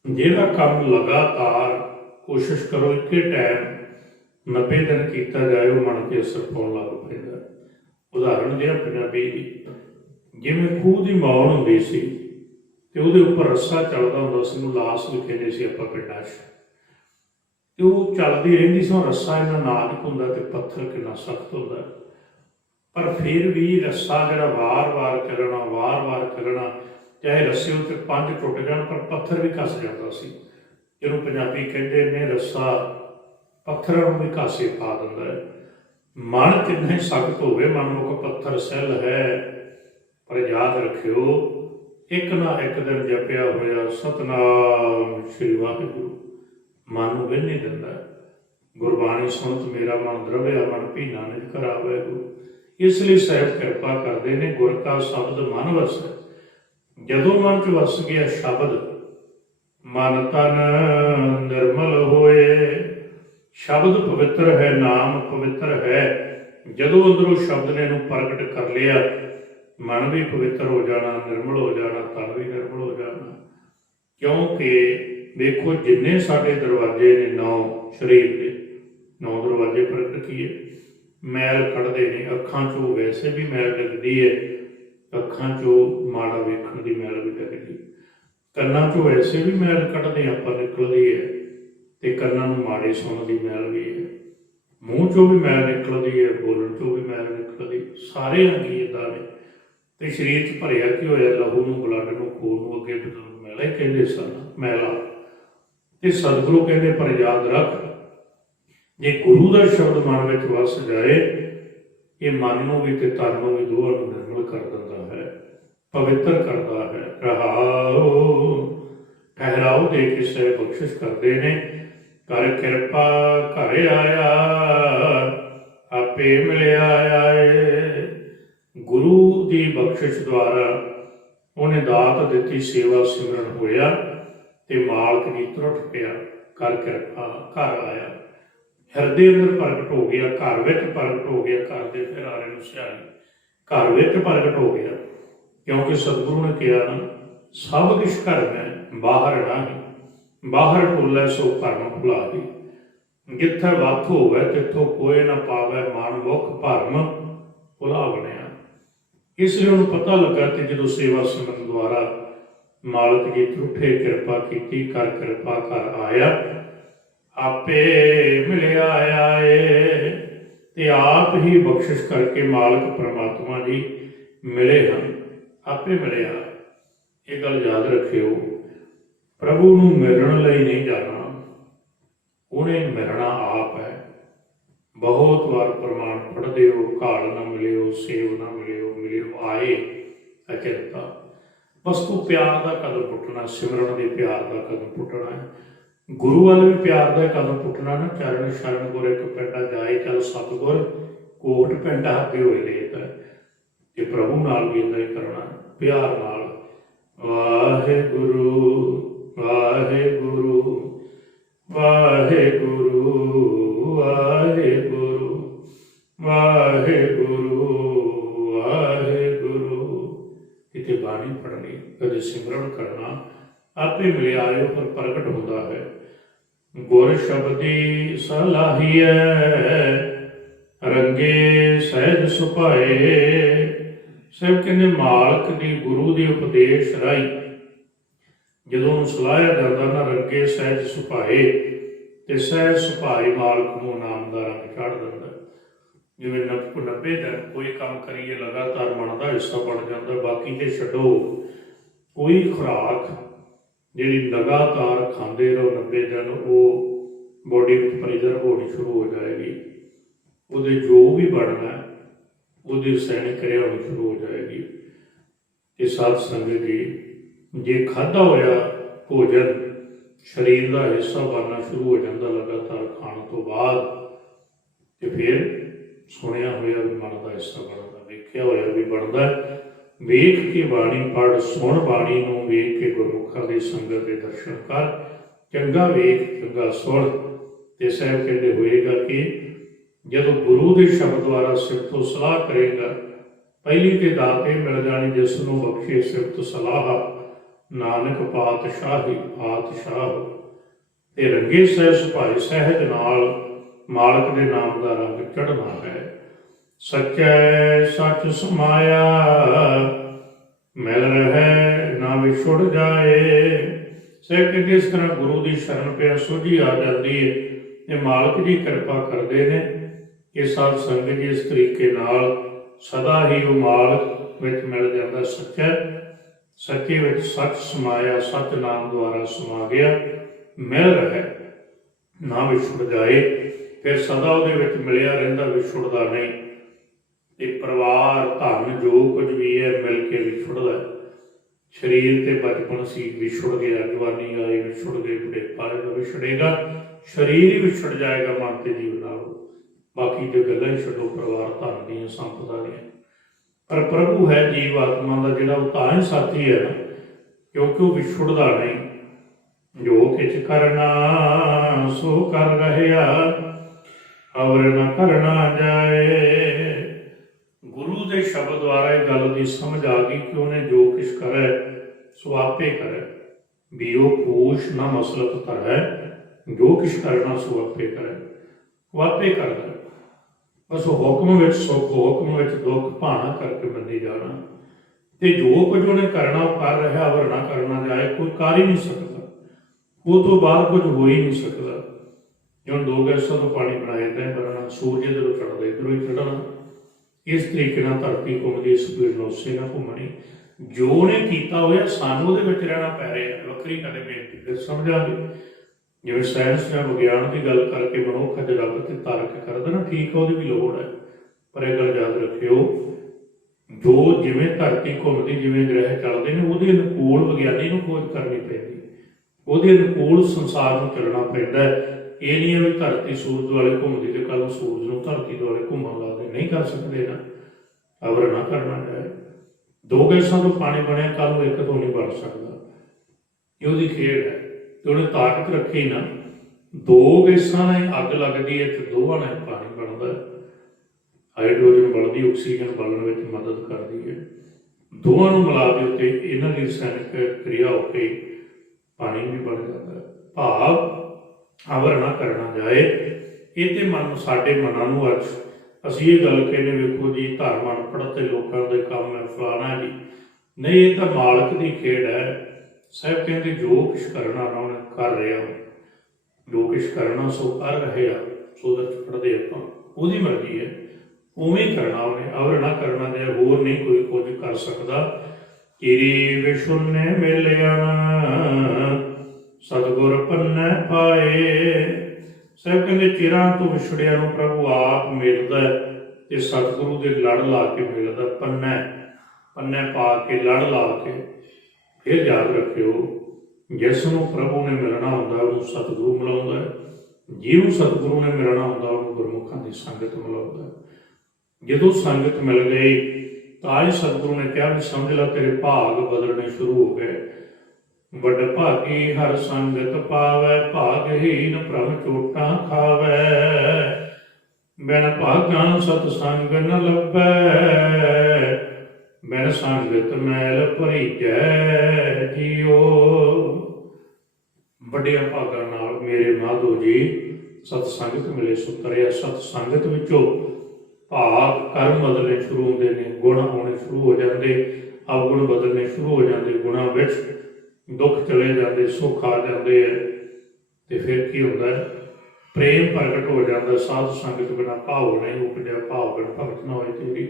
ਜਿਹੜਾ ਕੰਮ ਲਗਾਤਾਰ ਕੋਸ਼ਿਸ਼ ਕਰੋ ਇੱਕੇ ਟਾਈਮ 90 ਦਿਨ ਕੀਤਾ ਜਾਏ, ਉਹ ਮਨ 'ਤੇ ਅਸਰ ਪਾਉਣ ਲੱਗ ਪੈਂਦਾ। ਉਦਾਹਰਨ ਦਿਆਂ ਪੰਜਾਬੀ ਦੀ, ਜਿਵੇਂ ਖੂਹ ਦੀ ਮੌਲ ਹੁੰਦੀ ਸੀ ਤੇ ਉਹਦੇ ਉੱਪਰ ਰੱਸਾ ਚੱਲਦਾ ਹੁੰਦਾ ਸੀ, ਉਹਨੂੰ ਲਾਸ ਵੀ ਕਹਿੰਦੇ ਸੀ ਆਪਾਂ ਪਿੰਡਾਂ 'ਚ। ਤੇ ਉਹ ਚੱਲਦੀ ਰਹਿੰਦੀ ਸੀ, ਉਹ ਰੱਸਾ ਇੰਨਾ ਨਾਜ਼ੁਕ ਹੁੰਦਾ ਤੇ ਪੱਥਰ ਕਿੰਨਾ ਸਖਤ ਹੁੰਦਾ, ਪਰ ਫਿਰ ਵੀ ਰੱਸਾ ਜਿਹੜਾ ਵਾਰ-ਵਾਰ ਚੱਲਣਾ ਚਾਹੇ ਰੱਸੇ ਉੱਤੇ ਪੰਜ ਟੁੱਟ ਜਾਣ ਪਰ ਪੱਥਰ ਵੀ ਘਸ ਜਾਂਦਾ ਸੀ। ਜਿਹਨੂੰ ਪੰਜਾਬੀ ਕਹਿੰਦੇ ਨੇ ਰੱਸਾ ਪੱਥਰਾਂ ਨੂੰ ਵੀ ਘਾਸੇ ਪਾ ਦਿੰਦਾ ਹੈ। ਮਨ ਕਿੰਨੇ ਸਖਤ ਹੋਵੇ, ਮਨ ਨੂੰ ਕੋ ਪੱਥਰ ਸਹਿਲ ਹੈ, ਪਰ ਯਾਦ ਰੱਖਿਓ ਇੱਕ ਨਾ ਇੱਕ ਦਿਨ ਜਪਿਆ ਹੋਇਆ ਸਤਨਾਮ ਸ਼੍ਰੀ ਵਾਹਿਗੁਰੂ ਮਨ ਨੂੰ ਵਿੰਨ ਨਹੀਂ ਦਿੰਦਾ। ਗੁਰਬਾਣੀ ਸੁਣਤ ਮੇਰਾ ਮਨ ਦਰਵਿਆ, ਮਨ ਭੀਨਾ ਨਿਜ ਕਰਾ ਵਾਹਿਗੁਰੂ। ਇਸ ਲਈ ਸਾਹਿਬ ਕਿਰਪਾ ਕਰਦੇ ਨੇ, ਗੁਰ ਕਾ ਸ਼ਬਦ ਮਨ ਵਸੈ। ਜਦੋਂ ਮਨ 'ਚ ਵਸ ਗਿਆ ਸ਼ਬਦ, ਮਨ ਤਨ ਨਿਰਮਲ ਹੋਏ। ਸ਼ਬਦ ਪਵਿੱਤਰ ਹੈ, ਨਾਮ ਪਵਿੱਤਰ ਹੈ। ਜਦੋਂ ਅੰਦਰੋਂ ਸ਼ਬਦ ਨੇ ਇਹਨੂੰ ਪ੍ਰਗਟ ਕਰ ਲਿਆ, ਮਨ ਵੀ ਪਵਿੱਤਰ ਹੋ ਜਾਣਾ, ਨਿਰਮਲ ਹੋ ਜਾਣਾ, ਤਨ ਵੀ ਨਿਰਮਲ ਹੋ ਜਾਣਾ। ਕਿਉਂਕਿ ਵੇਖੋ ਜਿੰਨੇ ਸਾਡੇ ਦਰਵਾਜ਼ੇ ਨੇ 9 ਸਰੀਰ ਦੇ 9 ਦਰਵਾਜ਼ੇ ਪ੍ਰਗਟ ਕੀਏ, ਮੈਲ ਕੱਢਦੇ ਨੇ। ਅੱਖਾਂ 'ਚੋਂ ਵੈਸੇ ਵੀ ਮੈਲ ਡਿੱਗਦੀ ਹੈ, ਅੱਖਾਂ 'ਚੋਂ ਮਾੜਾ ਵੇਖਣ ਦੀ ਮੈਲ ਵੀ ਡਿੱਗਦੀ। ਕੰਨਾਂ 'ਚੋਂ ਵੈਸੇ ਵੀ ਮੈਲ ਕੱਢਦੇ ਆਪਾਂ, ਨਿਕਲਦੀ ਹੈ, ਤੇ ਕੰਨਾਂ ਨੂੰ ਮਾੜੇ ਸੁਣਨ ਦੀ ਮੈਲ ਵੀ ਹੈ। ਮੂੰਹ 'ਚੋਂ ਵੀ ਮੈਲ ਨਿਕਲਦੀ ਹੈ, ਬੋਲਣ 'ਚੋਂ ਵੀ ਮੈਲ ਨਿਕਲਦੀ। ਸਾਰੇ ਅੰਗੀ ਇੱਦਾਂ ਨੇ। ਤੇ ਸਰੀਰ 'ਚ ਭਰਿਆ ਕੀ ਹੋਇਆ? ਲਹੂ ਨੂੰ, ਬਲੱਡ ਨੂੰ, ਖੂਨ ਨੂੰ। ਅੱਗੇ ਬਜ਼ੁਰਗ ਮੈਲਾ ਹੀ ਕਹਿੰਦੇ ਸਨ, ਮੈਲਾ। ਤੇ ਸਤਿਗੁਰੂ ਕਹਿੰਦੇ ਪਰ ਯਾਦ ਰੱਖ, ਜੇ ਗੁਰੂ ਦਾ ਸ਼ਬਦ ਮਨ ਵਿੱਚ ਵਸ ਜਾਏ, ਇਹ ਮਨ ਨੂੰ ਵੀ ਤੇ ਤਨ ਨੂੰ ਵੀ ਦੋਹਾਂ ਨੂੰ ਨਿਰਮਲ ਕਰ ਦਿੰਦਾ ਹੈ, ਪਵਿੱਤਰ ਕਰਦਾ ਹੈ। ਰਹਾਉ ਠਹਿਰਾਓ ਦੇ ਕੇ ਸਹਿ ਬਖਸ਼ਿਸ਼ ਕਰਦੇ ਨੇ। ਕਰ ਕਿਰਪਾ ਘਰ ਆਇਆ, ਆਪੇ ਮਿਲਿਆ ਆਏ। ਗੁਰੂ ਦੀ ਬਖਸ਼ਿਸ਼ ਦੁਆਰਾ ਉਹਨੇ ਦਾਤ ਦਿੱਤੀ, ਸੇਵਾ ਸਿਮਰਨ ਹੋਇਆ ਤੇ ਮਾਲਕ ਦੀ ਤਰੁੱਠ ਪਿਆ। ਕਰ ਕਿਰਪਾ ਘਰ ਆਇਆ, ਹਿਰਦੇ ਅੰਦਰ ਪ੍ਰਗਟ ਹੋ ਗਿਆ, ਘਰ ਵਿੱਚ ਪ੍ਰਗਟ ਹੋ ਗਿਆ। ਘਰ ਦੇ ਫਿਰਾਰੇ ਨੂੰ ਸਿਆਣੀ, ਘਰ ਵਿੱਚ ਪ੍ਰਗਟ ਹੋ ਗਿਆ। ਕਿਉਂਕਿ ਸਤਿਗੁਰੂ ਨੇ ਕਿਹਾ ਨਾ, ਸਭ ਕੁਛ ਘਰ ਮੈਂ ਬਾਹਰ ਨਾਹੀਂ, ਬਾਹਰ ਟੋਲੇ ਸੋ ਘਰ ਨੂੰ ਭੁਲਾਹੀ। ਜਿੱਥੇ ਵੱਖ ਹੋਵੇ ਤਿੱਥੋਂ ਕੋਇ ਨਾ ਪਾਵੇ, ਮਨ ਮੁਖ ਭਰਮ ਭੁਲਾ ਬਣਿਆ। ਇਸ ਲਈ ਉਹਨੂੰ ਪਤਾ ਲੱਗਾ ਤੇ ਜਦੋਂ ਸੇਵਾ ਸਿਮਰਨ ਦੁਆਰਾ ਮਾਲਕ ਜੀ ਤਰੁੱਠੇ, ਕਿਰਪਾ ਕੀਤੀ। ਕਰ ਕਿਰਪਾ ਘਰ ਆਇਆ, ਆਪੇ ਮਿਲਿਆ ਆਏ। ਤੇ ਆਪ ਹੀ ਬਖਸ਼ਿਸ਼ ਕਰਕੇ ਮਾਲਕ ਪਰਮਾਤਮਾ ਜੀ ਮਿਲੇ ਹਨ, ਆਪੇ ਮਿਲਿਆ। ਇਹ ਗੱਲ ਯਾਦ ਰੱਖਿਓ, ਪ੍ਰਭੂ ਨੂੰ ਮਿਲਣ ਲਈ ਨਹੀਂ ਜਾਣਾ, ਉਹਨੇ ਮਿਲਣਾ ਆਪ ਹੈ। ਬਹੁਤ ਵਾਰ ਪ੍ਰਮਾਣ ਪੜ੍ਹਦੇ ਹੋ, ਘਾਲ ਨਾ ਮਿਲਿਓ, ਸੇਵ ਨਾ ਮਿਲਿਓ, ਮਿਲਿਓ ਆਏ ਅਚਿੰਤਾ। ਬਸ ਤੂੰ ਪਿਆਰ ਦਾ ਕਦਮ ਪੁੱਟਣਾ, ਸਿਮਰਨ ਦੇ ਪਿਆਰ ਦਾ ਕਦਮ ਪੁੱਟਣਾ ਹੈ। ਗੁਰੂ ਵੱਲ ਵੀ ਪਿਆਰ ਦਾ ਕਦਮ ਪੁੱਟਣਾ ਨਾ। ਚਰਨ ਸ਼ਰਨ ਗੁਰ ਇੱਕ ਪਿੰਡਾ ਜਾਏ, ਚੱਲ ਸਤਿਗੁਰ ਕੋਟ ਪਿੰਡਾ ਹੱਥੇ ਹੋਏ ਲੇਤ। ਤੇ ਪ੍ਰਭੂ ਨਾਲ ਵੀ ਇੱਦਾਂ ਹੀ ਕਰਨਾ, ਪਿਆਰ ਨਾਲ। ਵਾਹਿਗੁਰੂ ਵਾਹਿਗੁਰੂ ਵਾਹਿਗੁਰੂ ਵਾਹਿਗੁਰੂ ਵਾਹਿਗੁਰੂ ਵਾਹਿਗੁਰੂ। ਕਿਤੇ ਬਾਣੀ ਪੜ੍ਹਨੀ, ਕਦੇ ਸਿਮਰਨ ਕਰਨਾ, ਆਪੇ ਮਿਲਿਆ ਆਇਓ ਪਰ ਪ੍ਰਗਟ ਹੁੰਦਾ ਹੈ। ਗੁਰ ਸ਼ਬਦੀ ਸਲਾਹੀਐ, ਰੰਗੇ ਸਹਿਜ ਸੁਭਾਏ। ਸਾਹਿਬ ਕਹਿੰਦੇ ਮਾਲਕ ਦੀ, ਗੁਰੂ ਦੀ ਉਪਦੇਸ਼ ਰਾਹੀਂ ਜਦੋਂ ਉਹਨੂੰ ਸਲਾਹਿਆ ਜਾਂਦਾ ਨਾ, ਰੰਗੇ ਸਹਿਜ ਸੁਭਾਏ। ਤੇ ਸਹਿਜ ਸੁਭਾਏ ਮਾਲਕ ਨੂੰ ਨਾਮ ਦਾ ਰੰਗ ਚੜ੍ਹ ਦਿੰਦਾ। ਜਿਵੇਂ 90 ਦਿਨ ਕੋਈ ਕੰਮ ਕਰੀਏ ਲਗਾਤਾਰ, ਮਨ ਦਾ ਹਿੱਸਾ ਬਣ ਜਾਂਦਾ। ਬਾਕੀ ਤੇ ਛੱਡੋ, ਕੋਈ ਖੁਰਾਕ ਜਿਹੜੀ ਲਗਾਤਾਰ ਖਾਂਦੇ ਰਹੋ 90 ਦਿਨ, ਉਹ ਬੋਡੀ ਵਿੱਚ ਪ੍ਰਿਜ਼ਰਵ ਹੋਣੀ ਸ਼ੁਰੂ ਹੋ ਜਾਏਗੀ। ਉਹਦੇ ਜੋ ਵੀ ਬਣਨਾ ਉਹਦੀ ਰਸਾਇਣਿਕ ਕਿਰਿਆ ਹੋਣੀ ਸ਼ੁਰੂ ਹੋ ਜਾਏਗੀ। ਇਹ ਸਾਧ ਸੰਗਤ ਜੀ, ਜੇ ਖਾਧਾ ਹੋਇਆ ਭੋਜਨ ਸਰੀਰ ਦਾ ਹਿੱਸਾ ਬਣਨਾ ਸ਼ੁਰੂ ਹੋ ਜਾਂਦਾ ਲਗਾਤਾਰ ਖਾਣ ਤੋਂ ਬਾਅਦ, ਤੇ ਫਿਰ ਸੁਣਿਆ ਹੋਇਆ ਵੀ ਮਨ ਦਾ ਹਿੱਸਾ ਬਣਦਾ, ਵੇਖਿਆ ਹੋਇਆ ਵੀ ਬਣਦਾ। ਵੇਖ ਕੇ ਬਾਣੀ ਪੜ੍ਹ, ਸੁਣ ਬਾਣੀ ਨੂੰ, ਵੇਖ ਕੇ ਗੁਰਮੁਖਾਂ ਦੀ ਸੰਗਤ ਦੇ ਦਰਸ਼ਨ ਕਰ। ਚੰਗਾ ਵੇਖ, ਚੰਗਾ ਸੁਣ। ਤੇ ਸਾਹਿਬ ਕਹਿੰਦੇ ਹੋਏਗਾ ਕਿ ਜਦੋਂ ਗੁਰੂ ਦੇ ਸ਼ਬਦ ਦੁਆਰਾ ਸਿਫਤੋ ਸਲਾਹ ਕਰੇਗਾ, ਪਹਿਲੀ ਤੇ ਦਾਤ ਇਹ ਮਿਲ ਜਾਣੀ, ਜਿਸ ਨੂੰ ਬਖਸ਼ੇ ਸਿਫਤ ਸਲਾਹ, ਨਾਨਕ ਪਾਤਸ਼ਾਹੀ ਪਾਤਸ਼ਾਹ। ਤੇ ਰੰਗੇ ਸਹਿਜ ਸੁਭਾਏ, ਸਹਿਜ ਨਾਲ ਮਾਲਕ ਦੇ ਨਾਮ ਦਾ ਰੰਗ ਚੜ੍ਹਨਾ ਹੈ। ਸੱਚੈ ਸੱਚ ਸਮਾਇਆ, ਮਿਲ ਰਹਿ ਨਾ ਵਿਛੁੜ ਜਾਏ। ਸਾਹਿਬ ਕਹਿੰਦੇ ਇਸ ਤਰ੍ਹਾਂ ਗੁਰੂ ਦੀ ਸ਼ਰਨ ਪਿਆ ਸੋਝੀ ਆ ਜਾਂਦੀ ਹੈ। ਤੇ ਮਾਲਕ ਜੀ ਕਿਰਪਾ ਕਰਦੇ ਨੇ ਕਿ ਸਾਧ ਸੰਗਤ ਜੀ ਇਸ ਤਰੀਕੇ ਨਾਲ ਸਦਾ ਹੀ ਉਹ ਮਾਲਕ ਵਿੱਚ ਮਿਲ ਜਾਂਦਾ। ਸੱਚਾ ਸੱਚੇ ਵਿੱਚ ਸੱਚ ਸਮਾਇਆ, ਸੱਚ ਨਾਮ ਦੁਆਰਾ ਸਮਾ ਗਿਆ, ਮਿਲ ਰਹਿ ਨਾ ਵਿਛੜ ਜਾਏ। ਫਿਰ ਸਦਾ ਉਹਦੇ ਵਿੱਚ ਮਿਲਿਆ ਰਹਿੰਦਾ, ਵਿਛੜਦਾ ਨਹੀਂ। ਤੇ ਪਰਿਵਾਰ ਧਨ ਜੋ ਕੁਝ ਵੀ ਹੈ ਮਿਲ ਕੇ ਵਿਛੜਦਾ। ਸਰੀਰ ਤੇ ਬਚਪਨ ਸੀ, ਵਿਛੜ ਗਿਆ, ਜਵਾਨੀ ਆਈ, ਵਿਛੜ ਗਈ, ਬੁਢੇਪਾ ਆਏਗਾ, ਵਿਛੜੇਗਾ, ਸਰੀਰ ਹੀ ਵਿਛੜ ਜਾਏਗਾ ਮਨ ਤੇ ਜੀਵ ਨਾਲ। ਬਾਕੀ ਤੇ ਗੱਲਾਂ ਹੀ ਛੱਡੋ, ਪਰਿਵਾਰ ਧਨ ਦੀਆਂ, ਸੰਪਦਾ ਦੀਆਂ। ਪਰ ਪ੍ਰਭੂ ਹੈ ਜੀਵ ਆਤਮਾ ਦਾ ਜਿਹੜਾ, ਉਹ ਤਾਂ ਹੀ ਸਾਥੀ ਹੈ ਨਾ, ਕਿਉਂਕਿ ਉਹ ਵਿਛੜਦਾ ਨਹੀਂ। ਜੋ ਕਿਛ ਕਰਨਾ ਸੋ ਕਰ ਰਹਿਆ, ਅਵਰ ਨ ਕਰਨਾ ਜਾਏ। ਗੁਰੂ ਦੇ ਸ਼ਬਦ ਦੁਆਰਾ ਇਹ ਗੱਲ ਦੀ ਸਮਝ ਆ ਗਈ ਕਿ ਉਹਨੇ ਜੋ ਕਿਛ ਕਰੇ ਸੋ ਆਪੇ ਕਰੇ। ਵੀ ਉਹ ਪੂਛ ਨਾ ਮਸਲਤ ਧਰੈ, ਜੋ ਕਿਛ ਕਰਨਾ ਸੋ ਆਪੇ ਕਰੇ, ਉਹ ਆਪੇ ਕਰਦਾ। ਬਸ ਉਹ ਹੁਕਮ ਵਿੱਚ ਸੁੱਖ, ਹੁਕਮ ਵਿੱਚ ਦੁੱਖ ਭਾਣਾ ਕਰਕੇ ਮੰਨੀ ਜਾਣਾ। ਤੇ ਜੋ ਕੁਝ ਉਹਨੇ ਕਰਨਾ ਉਹ ਕਰ ਰਿਹਾ, ਅਵਰ ਨਾ ਕਰਨਾ ਜਾਏ, ਕੋਈ ਕਰ ਹੀ ਨਹੀਂ ਸਕਦਾ। ਉਹ ਤੋਂ ਬਾਅਦ ਕੁਝ ਹੋ ਹੀ ਨਹੀਂ ਸਕਦਾ। ਜਿਵੇਂ 2 ਗੈਸਾਂ ਤੋਂ ਪਾਣੀ ਬਣਾਇਆ ਤਾਂ ਬਣਨਾ, ਸੂਰਜ ਜਦੋਂ ਚੜ੍ਹਦਾ ਇੱਧਰੋਂ ਹੀ ਚੜ੍ਹਨਾ। ਇਸ ਤਰੀਕੇ ਨਾਲ ਧਰਤੀ ਘੁੰਮਦੀ, ਸਪੀਡ ਨਾਲ ਉਸੇ ਨਾਲ ਘੁੰਮਣੀ। ਜੋ ਉਹਨੇ ਕੀਤਾ ਹੋਇਆ ਸਾਨੂੰ ਉਹਦੇ ਵਿੱਚ ਰਹਿਣਾ ਪੈ ਰਿਹਾ। ਵੱਖਰੀ ਕਦੇ ਬੇਨਤੀ ਫਿਰ ਸਮਝਾਂਗੇ। ਜਿਵੇਂ ਸਾਇੰਸ ਜਾਂ ਵਿਗਿਆਨ ਦੀ ਗੱਲ ਕਰਕੇ ਮਨੁੱਖ ਅੱਜ ਰੱਬ ਤੇ ਤਰਕ ਕਰਦਾ ਨਾ, ਠੀਕ ਹੈ, ਉਹਦੀ ਵੀ ਲੋੜ ਹੈ। ਪਰ ਇਹ ਗੱਲ ਯਾਦ ਰੱਖਿਓ, ਜੋ ਜਿਵੇਂ ਧਰਤੀ ਘੁੰਮਦੀ, ਜਿਵੇਂ ਗ੍ਰਹਿ ਚੱਲਦੇ ਨੇ, ਉਹਦੇ ਅਨੁਕੂਲ ਵਿਗਿਆਨੀ ਨੂੰ ਖੋਜ ਕਰਨੀ ਪੈਂਦੀ, ਉਹਦੇ ਅਨੁਕੂਲ ਸੰਸਾਰ ਨੂੰ ਚੱਲਣਾ ਪੈਂਦਾ। ਇਹ ਨਹੀਂ ਹੈ ਵੀ ਧਰਤੀ ਸੂਰਜ ਦੁਆਲੇ ਘੁੰਮਦੀ ਤੇ ਕੱਲ੍ਹ ਸੂਰਜ ਨੂੰ ਧਰਤੀ ਦੁਆਲੇ ਘੁੰਮਣ ਲੱਗਦੇ, ਨਹੀਂ ਕਰ ਸਕਦੇ ਨਾ। ਅਵਰ ਨਾ ਕਰਨਾ ਜਾਏ। 2 ਗੈਸਾਂ ਤੋਂ ਪਾਣੀ ਬਣਿਆ, ਕੱਲ੍ਹ ਨੂੰ ਇੱਕ ਤੋਂ ਨਹੀਂ ਬਣ ਸਕਦਾ। ਇਹ ਉਹਦੀ ਖੇਡ ਹੈ ਤੇ ਉਹਨੇ ਤਾਕਤ ਰੱਖੀ ਨਾ। 2 ਗੈਸਾਂ ਨਾਲ ਅੱਗ ਲੱਗਦੀ ਹੈ ਤੇ ਦੋਵਾਂ ਨਾਲ ਪਾਣੀ ਬਣਦਾ। ਹਾਈਡਰੋਜਨ ਬਣਦੀ, ਆਕਸੀਜਨ ਬਾਲਣ ਵਿੱਚ ਮਦਦ ਕਰਦੀ ਹੈ। ਦੋਵਾਂ ਨੂੰ ਮਿਲਾ ਦਿਓ ਤੇ ਇਹਨਾਂ ਦੀ ਰਸਾਇਣਿਕ ਕਿਰਿਆ ਹੋ ਕੇ ਪਾਣੀ ਵੀ ਬਣ ਜਾਂਦਾ। ਭਾਵ ਅਵਰ ਨਾ ਕਰਨਾ ਜਾਏ। ਇਹ ਤੇ ਮਨ, ਸਾਡੇ ਮਨਾਂ ਨੂੰ ਅੱਜ ਅਸੀਂ ਇਹ ਗੱਲ ਕਹਿੰਦੇ, ਵੇਖੋ ਜੀ ਧਰਮ ਅਨਪੜ੍ਹ ਤੇ ਲੋਕਾਂ ਦੇ ਕੰਮ ਹੈ, ਫਲਾਣਾ ਜੀ। ਨਹੀਂ, ਇਹ ਤਾਂ ਮਾਲਕ ਦੀ ਖੇਡ ਹੈ। ਸਾਹਿਬ ਕਹਿੰਦੇ ਜੋ ਕੁਛ ਕਰਨਾ ਨਾ ਉਹਨੇ ਕਰ ਰਿਹਾ, ਜੋ ਕੁਛ ਕਰਨਾ ਸੋ ਕਰ ਰਿਹਾ। ਸੋ ਦਾ ਪੜ੍ਹਦੇ ਆਪਾਂ, ਉਹਦੀ ਮਰਜ਼ੀ ਹੈ, ਉਵੇਂ ਹੀ ਕਰਨਾ ਉਹਨੇ। ਅਵਰ ਨਾ ਕਰਨਾ ਜਾਏ, ਹੋਰ ਨਹੀਂ ਕੋਈ ਕੁਝ ਕਰ ਸਕਦਾ। ਕਿਰੀ ਵਿਸ਼ੁੰਨੇ ਮਿਲਿਆ ਸਤਿਗੁਰ ਪੰਨੈ ਪਾਏ। ਸਾਹਿਬ ਕਹਿੰਦੇ ਚਿਰਾਂ ਤੋਂ ਵਿਛੜਿਆ ਨੂੰ ਪ੍ਰਭੂ ਆਪ ਮਿਲਦਾ ਤੇ ਸਤਿਗੁਰੂ ਦੇ ਲੜ ਲਾ ਕੇ ਮਿਲਦਾ। ਪੰਨੈ, ਪੰਨੈ ਪਾ ਕੇ, ਲੜ ਲਾ ਕੇ। ਫਿਰ ਯਾਦ ਰੱਖਿਓ, ਜਿਸ ਨੂੰ ਪ੍ਰਭੂ ਨੇ ਮਿਲਣਾ ਹੁੰਦਾ ਉਹਨੂੰ ਸਤਿਗੁਰੂ ਮਿਲਾਉਂਦਾ। ਜਿਹਨੂੰ ਸਤਿਗੁਰੂ ਨੇ ਮਿਲਣਾ ਹੁੰਦਾ ਉਹਨੂੰ ਗੁਰਮੁਖਾਂ ਦੀ ਸੰਗਤ ਮਿਲਾਉਂਦਾ। ਜਦੋਂ ਸੰਗਤ ਮਿਲ ਗਈ ਤਾਂ ਹੀ ਸਤਿਗੁਰੂ ਨੇ ਕਿਹਾ ਵੀ ਸਮਝ ਲਾ ਤੇਰੇ ਭਾਗ ਬਦਲਣੇ ਸ਼ੁਰੂ ਹੋ ਗਏ। ਵੱਡ ਭਾਗੀ ਹਰ ਸੰਗਤ ਪਾਵੈ, ਭਾਗਹੀਨ ਭ੍ਰਮ ਚੋਟਾਂ ਖਾਵੈ। ਬਿਨ ਭਾਗਾਂ ਸਤ ਸੰਗ ਨ ਲੱਭੈ, ਬਿਨ ਸੰਗਤ ਮੈਲ ਭਰੀਜੈ ਜੀਓ। ਵੱਡਿਆਂ ਭਾਗਾਂ ਨਾਲ ਮੇਰੇ ਮਾਧੋ ਜੀ ਸਤ ਸੰਗਤ ਮਿਲੇ ਸੁਤਰਿਆ। ਸਤ ਸੰਗਤ ਵਿੱਚੋਂ ਭਾਗ ਕਰਮ ਬਦਲਣੇ ਸ਼ੁਰੂ ਹੁੰਦੇ ਨੇ, ਗੁਣ ਆਉਣੇ ਸ਼ੁਰੂ ਹੋ ਜਾਂਦੇ, ਅਵਗੁਣ ਬਦਲਣੇ ਸ਼ੁਰੂ ਹੋ ਜਾਂਦੇ। ਗੁਣਾਂ ਵਿੱਚ ਦੁੱਖ ਚਲੇ ਜਾਂਦੇ, ਸੁੱਖ ਆ ਜਾਂਦੇ ਹੈ। ਤੇ ਫਿਰ ਕੀ ਹੁੰਦਾ, ਪ੍ਰੇਮ ਪ੍ਰਗਟ ਹੋ ਜਾਂਦਾ। ਸਾਧ ਸੰਗਤ ਬਿਨਾਂ ਭਾਵ ਨਹੀਂ ਉਪਜਿਆ, ਭਾਵ ਬਿਨ ਭਗਤ ਨਾ ਹੋਏ ਤੇਰੀ।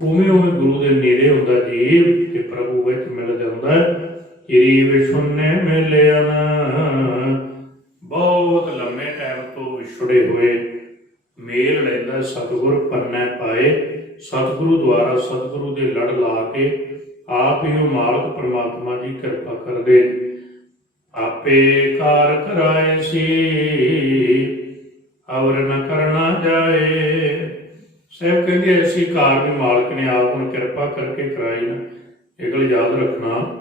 ਉਵੇਂ ਉਵੇਂ ਗੁਰੂ ਦੇ ਨੇੜੇ ਹੁੰਦਾ ਜੀਵ ਤੇ ਪ੍ਰਭੂ ਵਿੱਚ ਮਿਲ ਜਾਂਦਾ। ਕਿਰੀ ਵਿਸ਼ੁੰਨੇ ਮਿਲਿਆ ਬਹੁਤ ਲੰਮੇ ਟਾਈਮ ਤੋਂ ਵਿਛੜੇ ਹੋਏ ਮੇਲ ਲੈਂਦਾ ਸਤਿਗੁਰ ਪੰਨੈ ਪਾਏ। ਸਤਿਗੁਰੂ ਦੁਆਰਾ, ਸਤਿਗੁਰੂ ਦੇ ਲੜ ਲਾ ਕੇ ਆਪ ਹੀ ਉਹ ਮਾਲਕ ਪਰਮਾਤਮਾ ਜੀ ਕਿਰਪਾ ਕਰਦੇ। ਆਪੇ ਕਾਰ ਕਰਾਏ ਸੀ ਅਵਰ ਨ ਕਰਨਾ ਜਾਏ। ਸਾਹਿਬ ਕਹਿੰਦੇ ਐਸੀ ਕਾਰ ਵੀ ਮਾਲਕ ਨੇ ਆਪ ਹੁਣ ਕਿਰਪਾ ਕਰਕੇ ਕਰਾਈ ਨਾ। ਇਹ ਗੱਲ ਯਾਦ ਰੱਖਣਾ,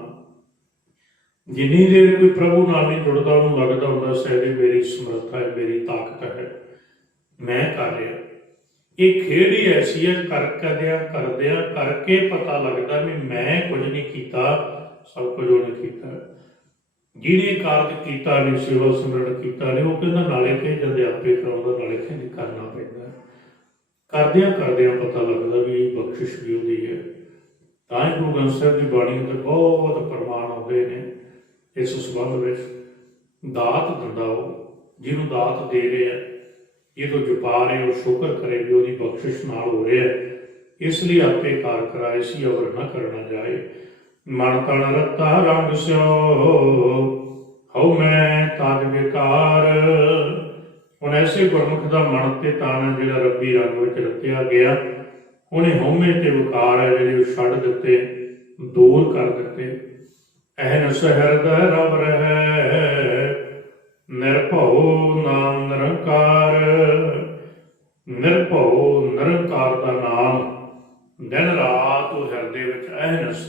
ਜਿੰਨੀ ਦੇਰ ਕੋਈ ਪ੍ਰਭੂ ਨਾਲ ਨਹੀਂ ਜੁੜਦਾ ਉਹਨੂੰ ਲੱਗਦਾ ਹੁੰਦਾ ਸ਼ਾਇਦ ਮੇਰੀ ਸਮਰੱਥਾ ਹੈ, ਮੇਰੀ ਤਾਕਤ ਹੈ, ਮੈਂ ਕਰ ਰਿਹਾ। ਇਹ ਖੇਡ ਹੀ ਐਸੀ ਹੈ, ਕਰਦਿਆਂ ਕਰਕੇ ਪਤਾ ਲੱਗਦਾ ਵੀ ਮੈਂ ਕੁਝ ਨਹੀਂ ਕੀਤਾ, ਸਭ ਕੁਝ ਉਹਨੇ ਕੀਤਾ। ਜਿਹਨੇ ਕਾਰਜ ਕੀਤਾ ਨਹੀਂ, ਸੇਵਾ ਸਿਮਰਨ ਕੀਤਾ ਨਹੀਂ, ਉਹ ਕਹਿੰਦਾ ਨਾਲੇ ਕਹੀ ਜਾਂਦੇ ਆਪੇ ਕਰਾਉਂਦਾ, ਨਾਲੇ ਕਹਿੰਦੇ ਕਰਨਾ ਪੈਂਦਾ। ਕਰਦਿਆਂ ਪਤਾ ਲੱਗਦਾ ਵੀ ਇਹ ਬਖਸ਼ਿਸ਼ ਵੀ ਉਹਦੀ ਹੈ। ਤਾਂ ਹੀ ਗੁਰੂ ਗ੍ਰੰਥ ਸਾਹਿਬ ਦੀ ਬਾਣੀ ਉੱਤੇ ਬਹੁਤ ਪ੍ਰਮਾਣ ਆਉਂਦੇ ਨੇ ਇਸ ਸੰਬੰਧ ਵਿੱਚ। ਦਾਤ ਦਿੰਦਾ ਉਹ, ਜਿਹਨੂੰ ਦਾਤ ਦੇ ਰਿਹਾ, ਜਦੋਂ ਜਪਾ ਰਹੇ ਉਹ ਸ਼ੁਕਰ ਕਰੇ ਵੀ ਉਹਦੀ ਬਖਸ਼ਿਸ਼ ਨਾਲ ਹੋ ਰਿਹਾ। ਇਸ ਲਈ ਆਪੇ ਕਾਰ ਕਰਾਏ ਸੀ ਅਵਰ ਨਾ ਕਰਨਾ ਜਾਏ। ਮਨ ਤਨ ਰਤਾ ਰੰਗ ਸਿਓ ਹਉ ਮੈਂ ਤਜ ਵਿਕਾਰ। ਹੁਣ ਐਸੇ ਗੁਰਮੁਖ ਦਾ ਮਨ ਤੇ ਤਨ ਜਿਹੜਾ ਰੱਬੀ ਰੰਗ ਵਿੱਚ ਰਤਿਆ ਗਿਆ, ਉਹਨੇ ਹਉਮੈ ਤੇ ਵਿਕਾਰ ਹੈ ਜਿਹੜੇ ਉਹ ਛੱਡ ਦਿੱਤੇ, ਦੂਰ ਕਰ ਦਿੱਤੇ। ਅਹਨਿ ਹਿਰਦੈ ਰਵ ਰਹੈ ਨਿਰਭਉ ਨਾਮ ਨਿਰੰਕਾਰ। ਨਿਰਭਉ ਨਿਰੰਕਾਰ ਦਾ ਨਾਮ ਦਿਨ ਰਾਤ ਉਹ ਹਿਰਦੇ ਵਿੱਚ ਅਹਨਿਸ,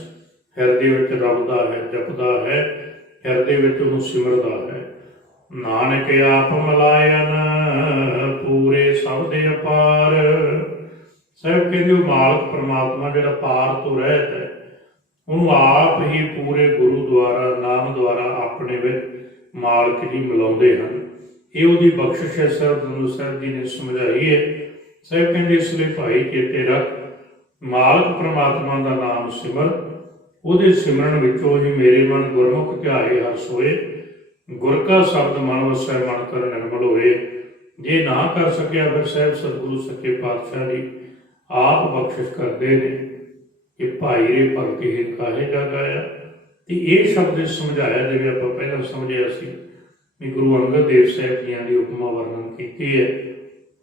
ਹਿਰਦੇ ਵਿੱਚ ਰਵਦਾ ਹੈ, ਜਪਦਾ ਹੈ, ਹਿਰਦੇ ਵਿੱਚ ਉਹਨੂੰ ਸਿਮਰਦਾ ਹੈ। ਨਾਨਕ ਆਪ ਮਲਾਇਨ ਪੂਰੇ ਸਭ ਦੇ ਅਪਾਰ। ਸਾਹਿਬ ਕਹਿੰਦੇ ਉਹ ਮਾਲਕ ਪਰਮਾਤਮਾ ਜਿਹੜਾ ਪਾਰ ਤੋਂ ਰਹਿਤ ਹੈ, ਉਹਨੂੰ ਆਪ ਹੀ ਪੂਰੇ ਗੁਰੂ ਦੁਆਰਾ, ਨਾਮ ਦੁਆਰਾ ਆਪਣੇ ਵਿੱਚ ਮਾਲਕ ਜੀ ਮਿਲਾਉਂਦੇ ਹਨ। ਇਹ ਉਹਦੀ ਬਖਸ਼ਿਸ਼ ਹੈ। ਸਾਹਿਬ ਗੁਰੂ ਸਾਹਿਬ ਜੀ ਨੇ ਸਮਝਾਈ ਹੈ। ਸਾਹਿਬ ਕਹਿੰਦੇ ਇਸ ਲਈ ਭਾਈ ਚੇਤੇ ਰੱਖ, ਮਾਲਕ ਪਰਮਾਤਮਾ ਦਾ ਨਾਮ ਸਿਮਰ, ਉਹਦੇ ਸਿਮਰਨ ਵਿੱਚੋਂ ਹੀ ਮੇਰੇ ਮਨ ਗੁਰਮੁਖ ਧਿਆਏ ਹਰਸ ਹੋਏ। ਗੁਰ ਕਾ ਸ਼ਬਦ ਮਨ ਵਸੈ ਮਨ ਕਰ ਨਿਰਮਲ ਹੋਏ। ਜੇ ਨਾ ਕਰ ਸਕਿਆ ਫਿਰ ਸਾਹਿਬ ਸਤਿਗੁਰੂ ਸੱਚੇ ਪਾਤਸ਼ਾਹ ਜੀ ਆਪ ਬਖਸ਼ਿਸ਼ ਕਰਦੇ ਨੇ ਕਿ ਭਾਈ ਰੇ ਭਗਤੀ ਹਿਤ ਕਾਹੇ ਜਗਾਇਆ। ਤੇ ਇਹ ਸ਼ਬਦ ਸਮਝਾਇਆ ਜਿਵੇਂ ਆਪਾਂ ਪਹਿਲਾਂ ਸਮਝਿਆ ਸੀ ਵੀ ਗੁਰੂ ਅੰਗਦ ਦੇਵ ਸਾਹਿਬ ਜੀਆਂ ਦੀ ਉਪਮਾ ਵਰਣਨ ਕੀਤੀ ਹੈ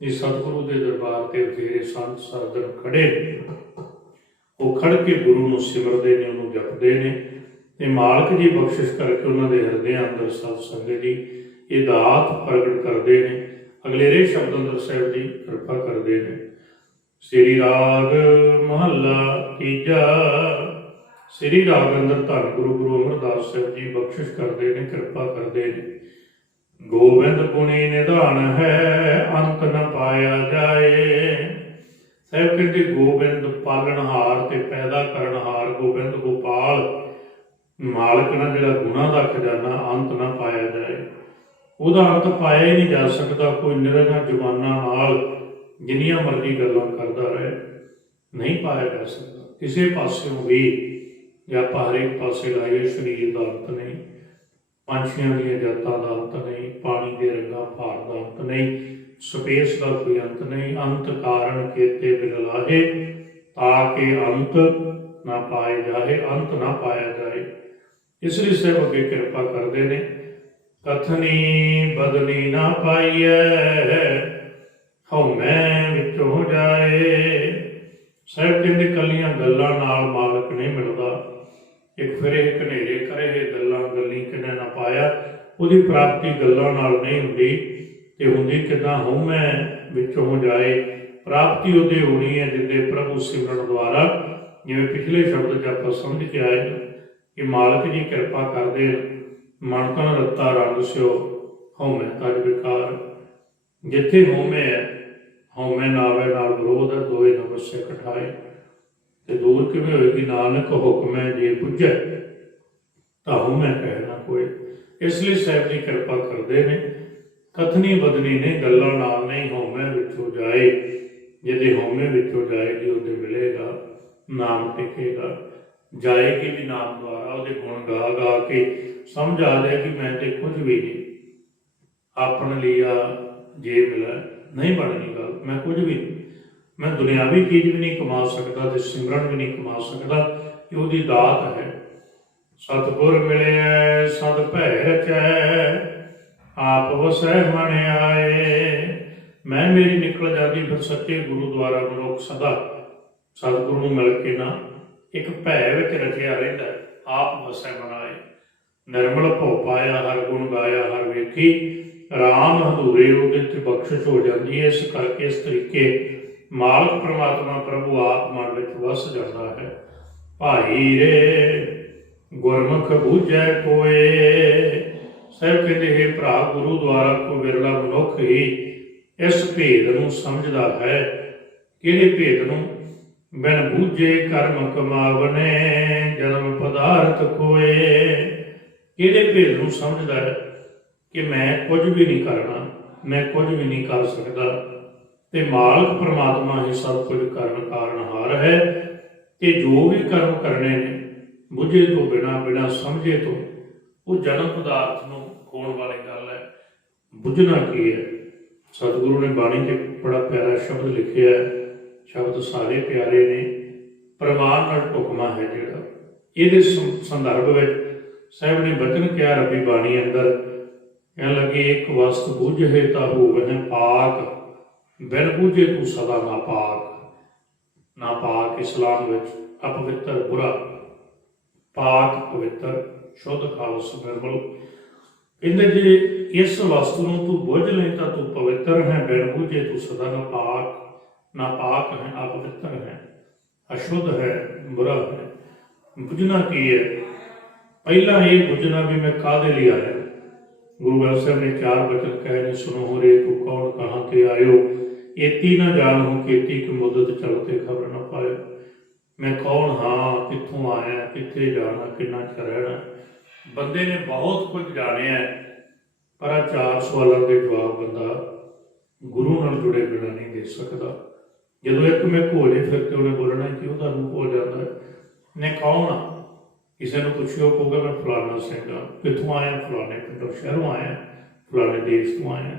ਕਿ ਸਤਿਗੁਰੂ ਦੇ ਦਰਬਾਰ ਤੇ ਬਥੇਰੇ ਸੰਤ ਸਰਦਨ ਖੜੇ ਨੇ, ਉਹ ਖੜ ਕੇ ਗੁਰੂ ਨੂੰ ਸਿਮਰਦੇ ਨੇ, ਉਹਨੂੰ ਜਪਦੇ ਨੇ ਤੇ ਮਾਲਕ ਜੀ ਬਖਸ਼ਿਸ਼ ਕਰਕੇ ਉਹਨਾਂ ਦੇ ਹਿਰਦਿਆਂ ਅੰਦਰ ਸਤ ਸੰਗਤ ਜੀ ਇਹ ਦਾਤ ਪ੍ਰਗਟ ਕਰਦੇ ਨੇ। ਅਗਲੇਰੇ ਸ਼ਬਦ ਅੰਦਰ ਸਾਹਿਬ ਜੀ ਕਿਰਪਾ ਕਰਦੇ ਨੇ। ਸ੍ਰੀ ਰਾਗ ਮਹੱਲਾ ਤੀਜਾ। ਸ੍ਰੀ ਰਾਗ ਅੰਦਰ ਧੰਨ ਗੁਰੂ ਅਮਰਦਾਸ ਸਾਹਿਬ ਜੀ ਬਖਸ਼ਿਸ਼ ਕਰਦੇ ਨੇ, ਕਿਰਪਾ ਕਰਦੇ ਨੇ। ਗੋਬਿੰਦ ਗੁਣੀ ਨਿਧਾਨ ਹੈ ਅੰਤ ਨ ਪਾਇਆ ਜਾਏ। ਸਾਹਿਬ ਕਹਿੰਦੇ ਗੋਬਿੰਦ ਪਾਲਣਹਾਰ ਤੇ ਪੈਦਾ ਕਰਨਹਾਰ, ਗੋਬਿੰਦ ਗੋਪਾਲ ਮਾਲਕ ਨਾਲ ਜਿਹੜਾ ਗੁਣਾ ਦਾ ਖਜ਼ਾਨਾ ਅੰਤ ਨਾ ਪਾਇਆ ਜਾਏ। ਉਹਦਾ ਅੰਤ ਪਾਇਆ ਹੀ ਨਹੀਂ ਜਾ ਸਕਦਾ। ਕੋਈ ਨਿਰਗਾ ਜ਼ੁਬਾਨਾਂ ਨਾਲ ਜਿੰਨੀਆਂ ਮਰਜ਼ੀ ਗੱਲਾਂ ਕਰਦਾ ਰਹੇ, ਨਹੀਂ ਪਾਇਆ ਜਾ ਸਕਦਾ ਕਿਸੇ ਪਾਸਿਓਂ ਵੀ। ਜੇ ਆਪਾਂ ਹਰੇਕ ਪਾਸੇ ਲਾਈਏ, ਸਰੀਰ ਦਾ ਅੰਤ ਨਹੀਂ, ਪੰਛੀਆਂ ਦੀਆਂ ਜਾਤਾਂ ਦਾ ਅੰਤ ਨਹੀਂ, ਪਾਣੀ ਦੇ ਰੰਗਾਂ ਭਾਰ ਦਾ ਅੰਤ ਨਹੀਂ, ਸਪੇਸ ਦਾ ਕੋਈ ਅੰਤ ਨਹੀਂ। ਅੰਤ ਕਾਰਨ ਕੇਤੇ ਬਿਰਲਾਹੇ ਤਾਂ ਕਿ ਅੰਤ ਨਾ ਪਾਏ ਜਾਏ, ਅੰਤ ਨਾ ਪਾਇਆ ਜਾਏ। ਇਸ ਲਈ ਸਾਹਿਬ ਅੱਗੇ ਕਿਰਪਾ ਕਰਦੇ ਨੇ। ਕਥਨੀ ਬਦਲੀ ਨਾ ਪਾਈਐ ਹਉਮੈ ਵਿੱਚੋਂ ਜਾਏ। ਸਾਹਿਬ ਕਹਿੰਦੇ ਕੱਲੀਆਂ ਗੱਲਾਂ ਨਾਲ ਮਾਲਕ ਨਹੀਂ ਮਿਲਦਾ। ਇੱਕ ਫਿਰੇ ਘਨੇਰੇ ਕਰੇ ਗੱਲਾਂ ਗੱਲੀ ਕਿਨੇ ਨਾ ਪਾਇਆ, ਉਹਦੀ ਪ੍ਰਾਪਤੀ ਗੱਲਾਂ ਨਾਲ ਨਹੀਂ ਹੁੰਦੀ। ਤੇ ਹੁੰਦੀ ਕਿੱਦਾਂ? ਹਉਮੈ ਵਿੱਚੋਂ ਜਾਏ। ਪ੍ਰਾਪਤੀ ਉਹਦੇ ਹੋਣੀ ਹੈ ਜਿੱਦੇ ਪ੍ਰਭੂ ਸਿਮਰਨ ਦੁਆਰਾ, ਜਿਵੇਂ ਪਿਛਲੇ ਸ਼ਬਦ 'ਚ ਆਪਾਂ ਸਮਝ ਕੇ ਆਏ ਕਿ ਮਾਲਕ ਜੀ ਕਿਰਪਾ ਕਰਦੇ ਮਨ ਤਨ ਰਤਾ ਰੰਗ ਸਿਓ ਹਉਮੈ ਤਜ ਵਿਕਾਰ। ਜਿੱਥੇ ਹਉਮੈ ਹੈ, ਹਉਮੈ ਨਾਵੇ ਨਾਲ ਵਿਰੋਧ ਹੈ, ਦੋਏ ਨ ਵਸੇ ਇਕਠਾਏ। ਤੇ ਦੂਰ ਕਿਵੇਂ ਹੋਏਗੀ? ਨਾਨਕ ਹੁਕਮੈ ਜੇ ਪੁੱਜੈ ਤਾਂ ਹਉਮੈ ਕਹਿ ਨਾ ਕੋਈ। ਇਸ ਲਈ ਸਾਹਿਬ ਜੀ ਕਿਰਪਾ ਕਰਦੇ ਨੇ। ਕਥਨੀ ਬਦਨੀ ਨੇ, ਗੱਲਾਂ ਨਾਲ ਨਹੀਂ, ਹਉਮੈ ਵਿੱਚੋਂ ਜਾਏ। ਜਿਹਦੇ ਹਉਮੈ ਵਿੱਚੋਂ ਜਾਏਗੀ ਉਹਦੇ ਮਿਲੇਗਾ, ਨਾਮ ਟਿਕੇਗਾ। ਜਾਏਗੀ ਵੀ ਨਾਮ ਦੁਆਰਾ, ਉਹਦੇ ਗੁਣ ਗਾ ਗਾ ਕੇ ਸਮਝ ਆ ਜਾਏ ਕਿ ਮੈਂ ਤੇ ਕੁਝ ਵੀ ਨਹੀਂ, ਆਪਣ ਲਿਆ ਜੇ ਮਿਲਾ ਨਹੀਂ ਬਣਨੀ ਗੱਲ। ਮੈਂ ਕੁਝ ਵੀ ਨਹੀਂ, ਮੈਂ ਦੁਨਿਆਵੀ ਚੀਜ਼ ਵੀ ਨਹੀਂ ਕਮਾ ਸਕਦਾ ਤੇ ਸਿਮਰਨ ਵੀ ਨਹੀਂ ਕਮਾ ਸਕਦਾ। ਇਹ ਉਹਦੀ ਦਾਤ ਹੈ। ਸਤਿਗੁਰ ਮਿਲਿਆ ਸਦ ਭੈ ਰਚੈ ਆਪ ਵਸੈ ਮਨ ਆਏ। ਮੈਂ ਮੇਰੀ ਨਿਕਲ ਜਾਂਦੀ ਫਿਰ ਸੱਚੇ ਗੁਰੂ ਦੁਆਰਾ ਮਨੁੱਖ ਸਦਾ ਸਤਿਗੁਰੂ ਨੂੰ ਮਿਲ ਕੇ ਨਾ ਇੱਕ ਭੈ ਵਿੱਚ ਰਚਿਆ ਰਹਿੰਦਾ, ਆਪ ਵਸੈ ਮਨ ਆਏ। ਨਿਰਮਲ ਭਉ ਪਾਇਆ ਹਰ ਗੁਣ ਗਾਇਆ ਹਰ ਵੇਖੀ। ਰਾਮ ਹਦੂਰੇ ਉਹਦੇ ਤੇ ਬਖਸ਼ਿਸ਼ ਹੋ ਜਾਂਦੀ ਹੈ। ਇਸ ਕਰਕੇ ਇਸ ਤਰੀਕੇ ਮਾਲਕ ਪਰਮਾਤਮਾ ਪ੍ਰਭੂ ਆਪ ਮਨ ਵਿੱਚ ਵਸ ਜਾਂਦਾ ਹੈ। ਭਾਈ ਰੇ ਗੁਰਮੁਖ ਬੂਝੈ ਕੋਏ। ਸਾਹਿਬ ਕਹਿੰਦੇ ਹੈ ਭਰਾ, ਗੁਰੂ ਦੁਆਰਾ ਕੋ ਵਿਰਲਾ ਮਨੁੱਖ ਹੀ ਇਸ ਭੇਦ ਨੂੰ ਸਮਝਦਾ ਹੈ। ਕਿਹੜੇ ਭੇਦ ਨੂੰ? ਬਿਨ ਬੂਝੇ ਕਰਮ ਕਮਾਵਨੇ ਜਨਮ ਪਦਾਰਥ ਖੋਏ। ਕਿਹੜੇ ਭੇਦ ਨੂੰ ਸਮਝਦਾ ਹੈ ਕਿ ਮੈਂ ਕੁਝ ਵੀ ਨਹੀਂ ਕਰਨਾ, ਮੈਂ ਕੁਝ ਵੀ ਨਹੀਂ ਕਰ ਸਕਦਾ ਤੇ ਮਾਲਕ ਪਰਮਾਤਮਾ ਹੀ ਸਭ ਕੁਝ ਕਰਨ ਕਾਰਨਹਾਰ ਹੈ। ਤੇ ਜੋ ਵੀ ਕਰਮ ਕਰਨੇ ਨੇ ਬੁੱਝੇ ਤੋਂ ਬਿਨਾਂ ਸਮਝੇ ਤੋਂ, ਉਹ ਜਨਮ ਪਦਾਰਥ ਨੂੰ ਖੋਣ ਵਾਲੀ ਗੱਲ ਹੈ। ਬੁੱਝਣਾ ਕੀ ਹੈ? ਸਤਿਗੁਰੂ ਨੇ ਬਾਣੀ 'ਚ ਬੜਾ ਪਿਆਰਾ ਸ਼ਬਦ ਲਿਖਿਆ ਹੈ। ਸ਼ਬਦ ਸਾਰੇ ਪਿਆਰੇ ਨੇ। ਪ੍ਰਮਾਣ ਨਾਲ ਢੁਕਮਾ ਹੈ ਜਿਹੜਾ, ਇਹਦੇ ਸੰਦਰਭ ਵਿੱਚ ਸਾਹਿਬ ਨੇ ਬਚਨ ਕਿਹਾ ਰੱਬੀ ਬਾਣੀ ਅੰਦਰ, ਕਹਿਣ ਲੱਗੇ ਇੱਕ ਵਸਤ ਬੂਝੇ ਤਾਂ ਹੋਵਹਿ ਪਾਕ, ਬਿਨ ਬੂਝੇ ਤੂੰ ਸਦਾ ਨਾ ਪਾਕ। ਨਾ ਪਾਕ ਇਸਲਾਮ ਵਿੱਚ ਅਪਵਿੱਤਰ ਬੁਰਾ, ਪਾਕ ਪਵਿੱਤਰ ਸ਼ੁੱਧ ਖਾਲਸ ਨਿਰਮਲ। ਕਹਿੰਦੇ ਜੇ ਇਸ ਵਸਤੂ ਨੂੰ ਤੂੰ ਬੁੱਝ ਲੈ ਤਾਂ ਤੂੰ ਪਵਿੱਤਰ ਹੈ, ਬਿਨ ਬੂਝੇ ਤੂੰ ਸਦਾ ਨਾ ਪਾਕ। ਨਾ ਪਾਕ ਹੈ, ਅਪਵਿੱਤਰ ਹੈ, ਅਸ਼ੁੱਧ ਹੈ, ਬੁਰਾ ਹੈ। ਬੁੱਝਣਾ ਕੀ ਹੈ? ਪਹਿਲਾਂ ਇਹ ਬੁੱਝਣਾ ਵੀ ਮੈਂ ਕਾਹਦੇ ਲਈ ਆਇਆ। ਗੁਰੂ ਗ੍ਰੰਥ ਸਾਹਿਬ ਨੇ 4 ਬਚਨ ਕਹੇ ਨੇ, ਸੁਣੋ ਹੋ ਰੇ ਤੂੰ ਕੌਣ ਕਹਾਂ ਤੇ ਆਇਓ, ਏਤੀ ਨਾ ਜਾਣੋ ਕੀਤੀ ਕਿ ਮੁੱਦਤ ਚਲਤੇ ਖਬਰ ਨਾ ਪਾਇਓ। ਮੈਂ ਕੌਣ ਹਾਂ, ਕਿੱਥੋਂ ਆਇਆ, ਕਿੱਥੇ ਜਾਣਾ, ਕਿੰਨਾ ਚਿਰ ਰਹਿਣਾ। ਬੰਦੇ ਨੇ ਬਹੁਤ ਕੁਝ ਜਾਣਿਆ, ਪਰ ਆਹ 4 ਸਵਾਲਾਂ ਦੇ ਜਵਾਬ ਬੰਦਾ ਗੁਰੂ ਨਾਲ ਜੁੜੇ ਬਿਨਾਂ ਨਹੀਂ ਦੇ ਸਕਦਾ। ਜਦੋਂ ਇੱਕ ਮਿੱਕ ਹੋ ਜੇ ਫਿਰ ਤੇ ਉਹਨੇ ਬੋਲਣਾ ਕਿ ਉਹਦਾ ਰੂਪ ਹੋ ਜਾਂਦਾ। ਮੈਂ ਕੌਣ ਆ? ਕਿਸੇ ਨੂੰ ਪੁੱਛਿਓ ਕਹੂਗਾ ਮੈਂ ਫਲਾਣਾ ਸਿੰਘ ਹਾਂ। ਕਿੱਥੋਂ ਆਇਆ? ਫਲਾਣੇ ਪਿੰਡੋਂ, ਸ਼ਹਿਰੋਂ ਆਇਆ, ਫਲਾਣੇ ਦੇਸ਼ ਤੋਂ ਆਇਆ।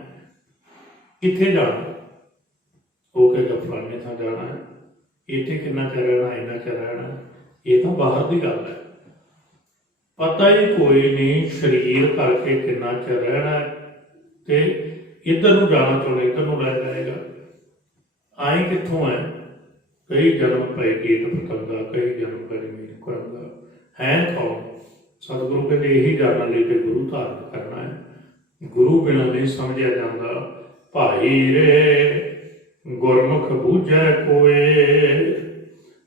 ਕਿੱਥੇ ਜਾਣਾ? ਉਹ ਕਹੇਗਾ ਫਲਾਣੇ ਥਾਂ ਜਾਣਾ ਹੈ। ਇੱਥੇ ਕਿੰਨਾ ਚਿਰ ਰਹਿਣਾ, ਇੰਨਾ ਚਿਰ ਰਹਿਣਾ। ਇਹ ਤਾਂ ਬਾਹਰ ਦੀ ਗੱਲ ਹੈ, ਪਤਾ ਹੀ ਕੋਈ ਨਹੀਂ ਸਰੀਰ ਕਰਕੇ ਕਿੰਨਾ ਚਿਰ ਰਹਿਣਾ। ਤੇ ਇੱਧਰ ਨੂੰ ਜਾਣਾ ਚਾਹੁੰਦਾ ਇੱਧਰ ਨੂੰ ਲੈ ਜਾਏਗਾ। ਆਏ ਕਿੱਥੋਂ ਹੈ? ਕਈ ਜਨਮ ਪਏ ਕੀਟ ਪਤੰਗਾ, ਕਈ ਜਨਮ ਪਏ ਮੀਨ ਕੁਰੰਗਾ। ਹੈ ਕੌਣ? ਸਤਿਗੁਰੂ ਕਹਿੰਦੇ ਇਹੀ ਜਾਣਨ ਲਈ ਤੇ ਗੁਰੂ ਧਾਰਨ ਕਰਨਾ ਹੈ। ਗੁਰੂ ਬਿਨਾਂ ਨਹੀਂ ਸਮਝਿਆ ਜਾਂਦਾ। ਭਾਈ ਰੇ ਗੁਰਮੁਖ ਬੂਝੈ ਕੋਏ।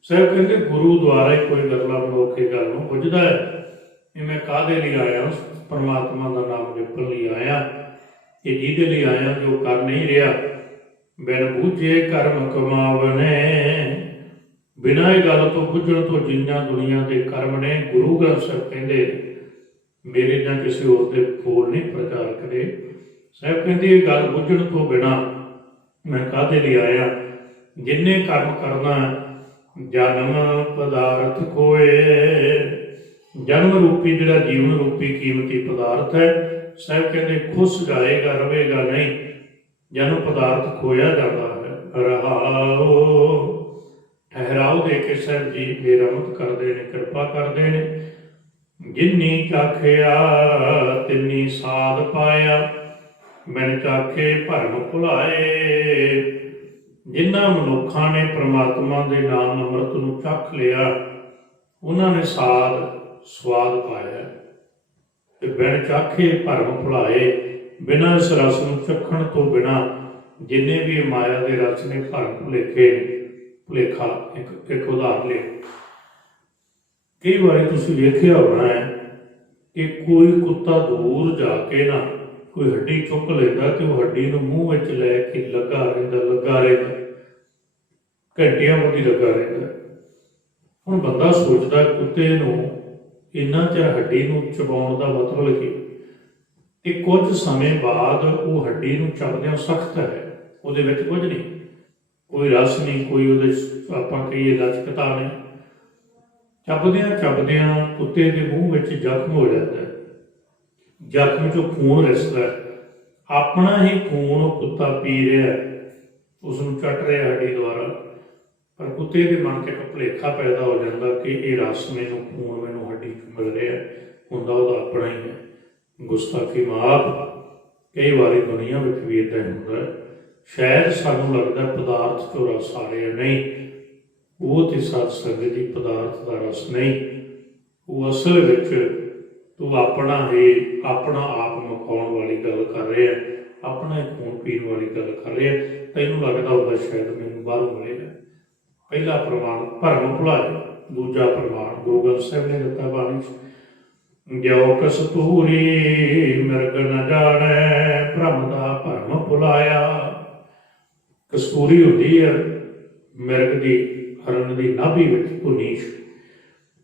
ਸਾਹਿਬ ਕਹਿੰਦੇ ਗੁਰੂ ਦੁਆਰਾ ਹੀ ਕੋਈ ਗੱਲਾਂ ਮਨੁੱਖ ਕੇ ਗੱਲ ਨੂੰ ਬੁੱਝਦਾ ਹੈ। ਇਹ ਮੈਂ ਕਾਹਦੇ ਲਈ ਆਇਆ? ਪਰਮਾਤਮਾ ਦਾ ਨਾਮ ਜਪਣ ਲਈ ਆਇਆ। ਇਹ ਜਿਹਦੇ ਲਈ ਆਇਆ ਜੋ ਕਰ ਨਹੀਂ ਰਿਹਾ। ਬਿਨ ਬੂਝੇ ਕਰਮ ਕਮਾਵਨੇ। ਬਿਨਾਂ ਇਹ ਗੱਲ ਤੋਂ ਬੁੱਝਣ ਤੋਂ ਜਿੰਨਾਂ ਦੁਨੀਆ ਦੇ ਕਰਮ ਨੇ। ਗੁਰੂ ਗ੍ਰੰਥ ਸਾਹਿਬ ਕਹਿੰਦੇ ਮੇਰੇ ਜਾਂ ਕਿਸੇ ਹੋਰ ਦੇ ਬੋਲ ਨਹੀਂ ਪ੍ਰਚਾਰ ਕਰੇ। ਸਾਹਿਬ ਕਹਿੰਦੇ ਇਹ ਗੱਲ ਬੁੱਝਣ ਤੋਂ ਬਿਨਾਂ ਮੈਂ ਕਾਹਦੇ ਲਈ ਆਇਆ? ਜਿੰਨੇ ਕਰਮ ਕਰਨਾ ਜਨਮ ਪਦਾਰਥ ਕੋਏ। ਜਨਮ ਰੂਪੀ ਜਿਹੜਾ ਜੀਵਨ ਰੂਪੀ ਕੀਮਤੀ ਪਦਾਰਥ ਹੈ, ਸਾਹਿਬ ਕਹਿੰਦੇ ਖੁੱਸ ਜਾਏਗਾ, ਰਵੇਗਾ ਨਹੀਂ। ਜਨਮ ਪਦਾਰਥ ਖੋਇਆ ਜਾਂਦਾ ਹੈ। ਰਹਾਓ ਠਹਿਰਾਓ ਦੇ ਕੇ ਸਾਹਿਬ ਜੀ ਬੇਰਮਤ ਕਰਦੇ ਨੇ, ਕਿਰਪਾ ਕਰਦੇ ਨੇ। ਜਿੰਨੀ ਚਾਖਿਆ ਤਿੰਨੀ ਸਾਧ ਪਾਇਆ, ਮੈਨ ਚਾਖੇ ਭਰਮ ਭੁਲਾਏ। ਜਿਨ੍ਹਾਂ ਮਨੁੱਖਾਂ ਨੇ ਪ੍ਰਮਾਤਮਾ ਦੇ ਨਾਮ ਅੰਮ੍ਰਿਤ ਨੂੰ ਚੱਖ ਲਿਆ, ਉਹਨਾਂ ਨੇ ਸਵਾਦ ਪਾਇਆ। ਤੇ ਬਿਨ ਚਾਖੇ ਭਰਮ ਭੁਲਾਏ। ਬਿਨਾਂ ਇਸ ਰਸ ਨੂੰ ਚੱਖਣ ਤੋਂ ਬਿਨਾਂ ਜਿੰਨੇ ਵੀ ਮਾਇਆ ਦੇ ਰਸ ਨੇ ਭਰਮ ਭੁਲੇਖੇ ਭੁਲੇਖਾ। ਇੱਕ ਉਦਾਹਰਨ ਲਿਓ। ਕਈ ਵਾਰੀ ਤੁਸੀਂ ਵੇਖਿਆ ਹੋਣਾ ਹੈ ਕਿ ਕੋਈ ਕੁੱਤਾ ਦੂਰ ਜਾ ਕੇ ਨਾ ਕੋਈ ਹੱਡੀ ਚੁੱਕ ਲੈਂਦਾ ਤੇ ਉਹ ਹੱਡੀ ਨੂੰ ਮੂੰਹ ਵਿੱਚ ਲੈ ਕੇ ਲੱਗਾ ਰਹਿੰਦਾ ਘੰਟਿਆਂ ਬੱਧੀ ਲੱਗਾ ਰਹਿੰਦਾ। ਹੁਣ ਬੰਦਾ ਸੋਚਦਾ ਕੁੱਤੇ ਨੂੰ ਇੰਨਾ ਚਿਰ ਹੱਡੀ ਨੂੰ ਚਬਾਉਣ ਦਾ ਮਤਲਬ ਕੀ? ਤੇ ਕੁਝ ਸਮੇਂ ਬਾਅਦ ਉਹ ਹੱਡੀ ਨੂੰ ਚੱਬਦਿਆਂ ਸਖਤ ਹੈ, ਉਹਦੇ ਵਿੱਚ ਕੁਝ ਨਹੀਂ, ਕੋਈ ਰਸ ਨਹੀਂ, ਕੋਈ ਉਹਦੇ ਆਪਾਂ ਕਹੀਏ ਲਚਕਤਾ ਨਹੀਂ। ਚੱਬਦਿਆਂ ਕੁੱਤੇ ਦੇ ਮੂੰਹ ਵਿੱਚ ਜ਼ਖਮ ਹੋ ਜਾਂਦਾ ਹੈ। ਜ਼ਖਮ 'ਚੋਂ ਖੂਨ ਰਿਸਦਾ। ਆਪਣਾ ਹੀ ਖੂਨ ਉਹ ਕੁੱਤਾ ਪੀ ਰਿਹਾ, ਉਸ ਨੂੰ ਚੱਟ ਰਿਹਾ ਹੱਡੀ ਦੁਆਰਾ। ਪਰ ਕੁੱਤੇ ਦੇ ਮਨ 'ਚ ਇੱਕ ਭੁਲੇਖਾ ਪੈਦਾ ਹੋ ਜਾਂਦਾ ਕਿ ਇਹ ਰਸ ਮੈਨੂੰ, ਖੂਨ ਮੈਨੂੰ ਹੱਡੀ 'ਚ ਮਿਲ ਰਿਹਾ। ਹੁੰਦਾ ਉਹਦਾ ਆਪਣਾ ਹੀ ਹੈ। ਗੁਸਤਾਖੀ ਮਾਫ। ਕਈ ਵਾਰੀ ਦੁਨੀਆ ਵਿੱਚ ਵੀ ਇੱਦਾਂ ਹੁੰਦਾ। ਸ਼ਾਇਦ ਸਾਨੂੰ ਲੱਗਦਾ ਪਦਾਰਥ 'ਚੋਂ ਰਸ ਆ ਰਿਹਾ, ਨਹੀਂ। ਉਹ ਤੇ ਸਤ ਸੰਗਤ ਦੀ ਪਦਾਰਥ ਦਾ ਰਸ ਨਹੀਂ। ਉਹ ਅਸਲ ਵਿੱਚ ਤੂੰ ਆਪਣਾ ਆਪ ਮਕਾਉਣ ਵਾਲੀ ਗੱਲ ਕਰ ਰਿਹਾ, ਆਪਣਾ ਹੀ ਖੂਨ ਪੀਣ ਵਾਲੀ ਗੱਲ ਕਰ ਰਿਹਾ। ਤੈਨੂੰ ਲੱਗਦਾ ਹੁੰਦਾ ਸ਼ਾਇਦ ਮੈਨੂੰ ਬਾਹਰੋਂ ਮਿਲੇਗਾ। ਪਹਿਲਾ ਪ੍ਰਮਾਣ ਭਰਮ ਭੁਲਾਏ। ਦੂਜਾ ਪ੍ਰਮਾਣ ਗੁਰੂ ਗ੍ਰੰਥ ਸਾਹਿਬ ਨੇ ਦਿੱਤਾ ਬਾਣੀ 'ਚ, ਜਿਉ ਕਸਤੂਰੀ ਮਿਰਗ ਨ ਜਾਣੈ, ਭ੍ਰਮ ਦਾ ਭਰਮ ਭੁਲਾਇਆ। ਕਸਤੂਰੀ ਹੁੰਦੀ ਹੈ ਮਿਰਗ ਦੀ, ਹਰਨ ਦੀ ਨਾਭੀ ਵਿੱਚ ਪੁਨੀਸ਼।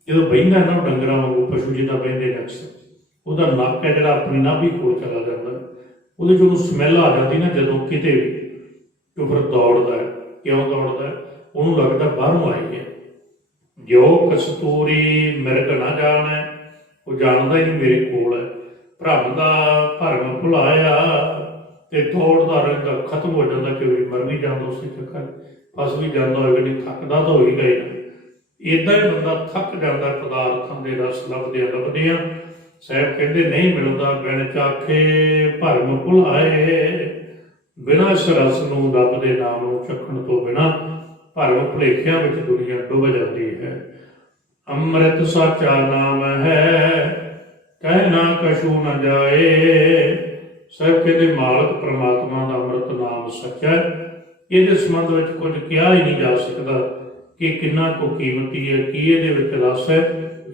ਜਦੋਂ ਬਹਿੰਦਾ ਨਾ ਉਹ ਡੰਗਰਾਂ ਵਾਂਗੂ, ਪਸ਼ੂ ਜਿੱਦਾਂ ਬਹਿੰਦੇ ਨੇ ਅਕਸਰ, ਉਹਦਾ ਨੱਕ ਹੈ ਜਿਹੜਾ ਆਪਣੀ ਨਾਭੀ ਕੋਲ ਚਲਾ ਜਾਂਦਾ। ਉਹਦੇ 'ਚ ਉਹਨੂੰ ਸਮੈਲ ਆ ਜਾਂਦੀ ਨਾ ਜਦੋਂ ਕਿਤੇ ਵੀ, ਉਹ ਫਿਰ ਦੌੜਦਾ। ਕਿਉਂ ਦੌੜਦਾ? ਉਹਨੂੰ ਲੱਗਦਾ ਬਾਹਰੋਂ ਆਈ ਹੈ। ਜਿਉ ਕਸਤੂਰੀ ਮਿਰਗ ਨਾ ਜਾਣੈ, ਉਹ ਜਾਣਦਾ ਹੀ ਨਹੀਂ ਮੇਰੇ ਕੋਲ ਹੈ। ਭਰਮ ਦਾ ਭਰਮ ਭੁਲਾਇਆ। ਤੇ ਦੌੜਦਾ ਰਹਿੰਦਾ, ਖਤਮ ਹੋ ਜਾਂਦਾ। ਕਿ ਮਰ ਵੀ ਜਾਂਦਾ ਉਸੇ ਚੱਕਰ, ਫਸ ਵੀ ਜਾਂਦਾ ਹੋਏਗਾ, ਨਹੀਂ ਥੱਕਦਾ ਤਾਂ ਹੋਏਗਾ ਹੀ। ਇਦਾਂ ਹੀ ਬੰਦਾ ਥੱਕ ਜਾਂਦਾ ਪਦਾਰਥਾਂ ਦੇ ਰਸ ਲੱਭਦਿਆਂ ਸਾਹਿਬ ਕਹਿੰਦੇ ਨਹੀਂ ਮਿਲਦਾ। ਬਿਨ ਚਾਖੇ ਭਰਮ ਭੁਲਾਏ, ਬਿਨਾਂ ਇਸ ਰਸ ਨੂੰ ਰੱਬ ਦੇ ਨਾਮ ਨੂੰ ਚੱਖਣ ਤੋਂ ਬਿਨਾਂ ਭਰਮ ਭੁਲੇਖਿਆਂ ਵਿੱਚ ਦੁਨੀਆ ਡੁੱਬ ਜਾਂਦੀ ਹੈ। ਅੰਮ੍ਰਿਤ ਸਾਚਾ ਨਾਮ ਹੈ, ਕਹਿ ਨਾ ਕਛੂ ਨਾ ਜਾਏ। ਸਾਹਿਬ ਕਹਿੰਦੇ ਮਾਲਕ ਪ੍ਰਮਾਤਮਾ ਦਾ ਅੰਮ੍ਰਿਤ ਨਾਮ ਸੱਚਾ ਹੈ। ਇਹਦੇ ਸੰਬੰਧ ਵਿੱਚ ਕੁਝ ਕਿਹਾ ਹੀ ਨਹੀਂ ਜਾ ਸਕਦਾ ਕਿ ਕਿੰਨਾ ਕੁ ਕੀਮਤੀ ਹੈ, ਕੀ ਇਹਦੇ ਵਿੱਚ ਰਸ ਹੈ,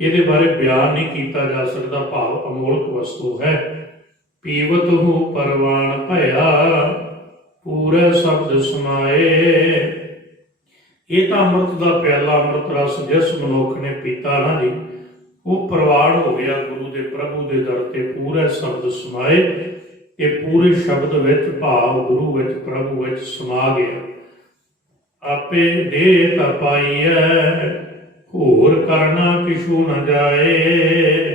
ਇਹਦੇ ਬਾਰੇ ਬਿਆਨ ਨਹੀਂ ਕੀਤਾ ਜਾ ਸਕਦਾ। ਭਾਵ ਅਮੋਲਕ ਵਸਤੂ ਹੈ। ਪੀਵਤ ਹੂ ਪਰਵਾਨ ਭਇਆ, ਪੂਰੇ ਸ਼ਬਦ ਸਮਾਏ। ਇਹ ਤਾਂ ਅੰਮ੍ਰਿਤ ਦਾ ਪਿਆਲਾ, ਅੰਮ੍ਰਿਤ ਰਸ ਜਿਸ ਮਨੁੱਖ ਨੇ ਪੀਤਾ ਨਾ ਜੀ, ਉਹ ਪ੍ਰਵਾਨ ਹੋ ਗਿਆ ਗੁਰੂ ਦੇ ਪ੍ਰਭੂ ਦੇ ਦਰ ਤੇ। ਪੂਰੇ ਸ਼ਬਦ ਸਮਾਏ, ਇਹ ਪੂਰੇ ਸ਼ਬਦ ਵਿੱਚ ਭਾਵ ਗੁਰੂ ਵਿੱਚ ਪ੍ਰਭੂ ਵਿੱਚ ਸਮਾ ਗਿਆ। ਆਪੇ ਦੇ ਤਾ ਪਾਈਐ, ਹੋਰ ਕਰਨਾ ਕਿਛੂ ਨਾ ਜਾਏ।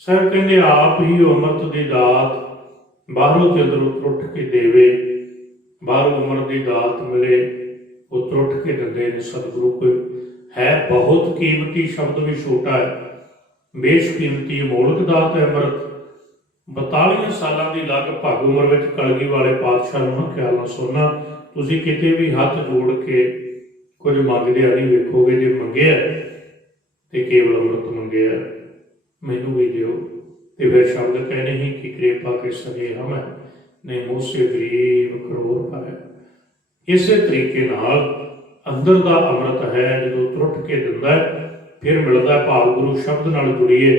ਸਾਹਿਬ ਕਹਿੰਦੇ ਆਪ ਹੀ ਅੰਮ੍ਰਿਤ ਦੀ ਦਾਤ ਬਾਹਰੋਂ ਤੇ ਅੰਦਰੋਂ ਟੁੱਟ ਕੇ ਦੇਵੇ। ਬਾਹਰੋਂ ਅੰਮ੍ਰਿਤ ਦੀ ਦਾਤ ਮਿਲੇ, ਉਹ ਟੁੱਟ ਕੇ ਦਿੰਦੇ ਨੇ ਸਤਿਗੁਰੂ। ਕੋਈ ਹੈ ਬਹੁਤ ਕੀਮਤੀ ਸ਼ਬਦ ਵੀ ਛੋਟਾ ਹੈ, ਬੇਸ਼ਕੀਮਤੀ ਅਮੋਲਕ ਦਾਤ ਹੈ ਅੰਮ੍ਰਿਤ। 42 ਸਾਲਾਂ ਦੀ ਲਗਭਗ ਉਮਰ ਵਿੱਚ ਕਲਗੀ ਵਾਲੇ ਪਾਤਸ਼ਾਹ ਨੂੰ ਖਿਆਲ ਨਾਲ ਸੁਣਨਾ, ਤੁਸੀਂ ਕਿਤੇ ਵੀ ਹੱਥ ਜੋੜ ਕੇ ਕੁਝ ਮੰਗਦਿਆਂ ਨਹੀਂ ਵੇਖੋਗੇ। ਜੇ ਮੰਗਿਆ ਤੇ ਕੇਵਲ ਅੰਮ੍ਰਿਤ ਮੰਗਿਆ, ਮੈਨੂੰ ਵੀ ਦਿਓ। ਤੇ ਫਿਰ ਸ਼ਬਦ ਕਹਿਣੇ ਹੀ ਕਿ ਕਿਰਪਾ ਕੇ ਸਗੇ ਹਮ ਨੇ ਮੋਸੇ ਗਰੀਬ ਕਰੋੜ ਪਾਇਆ। ਇਸੇ ਤਰੀਕੇ ਨਾਲ ਅੰਦਰ ਦਾ ਅੰਮ੍ਰਿਤ ਹੈ, ਜਦੋਂ ਟੁੱਟ ਕੇ ਦਿੰਦਾ ਫਿਰ ਮਿਲਦਾ। ਭਾਵ ਗੁਰੂ ਸ਼ਬਦ ਨਾਲ ਜੁੜੀਏ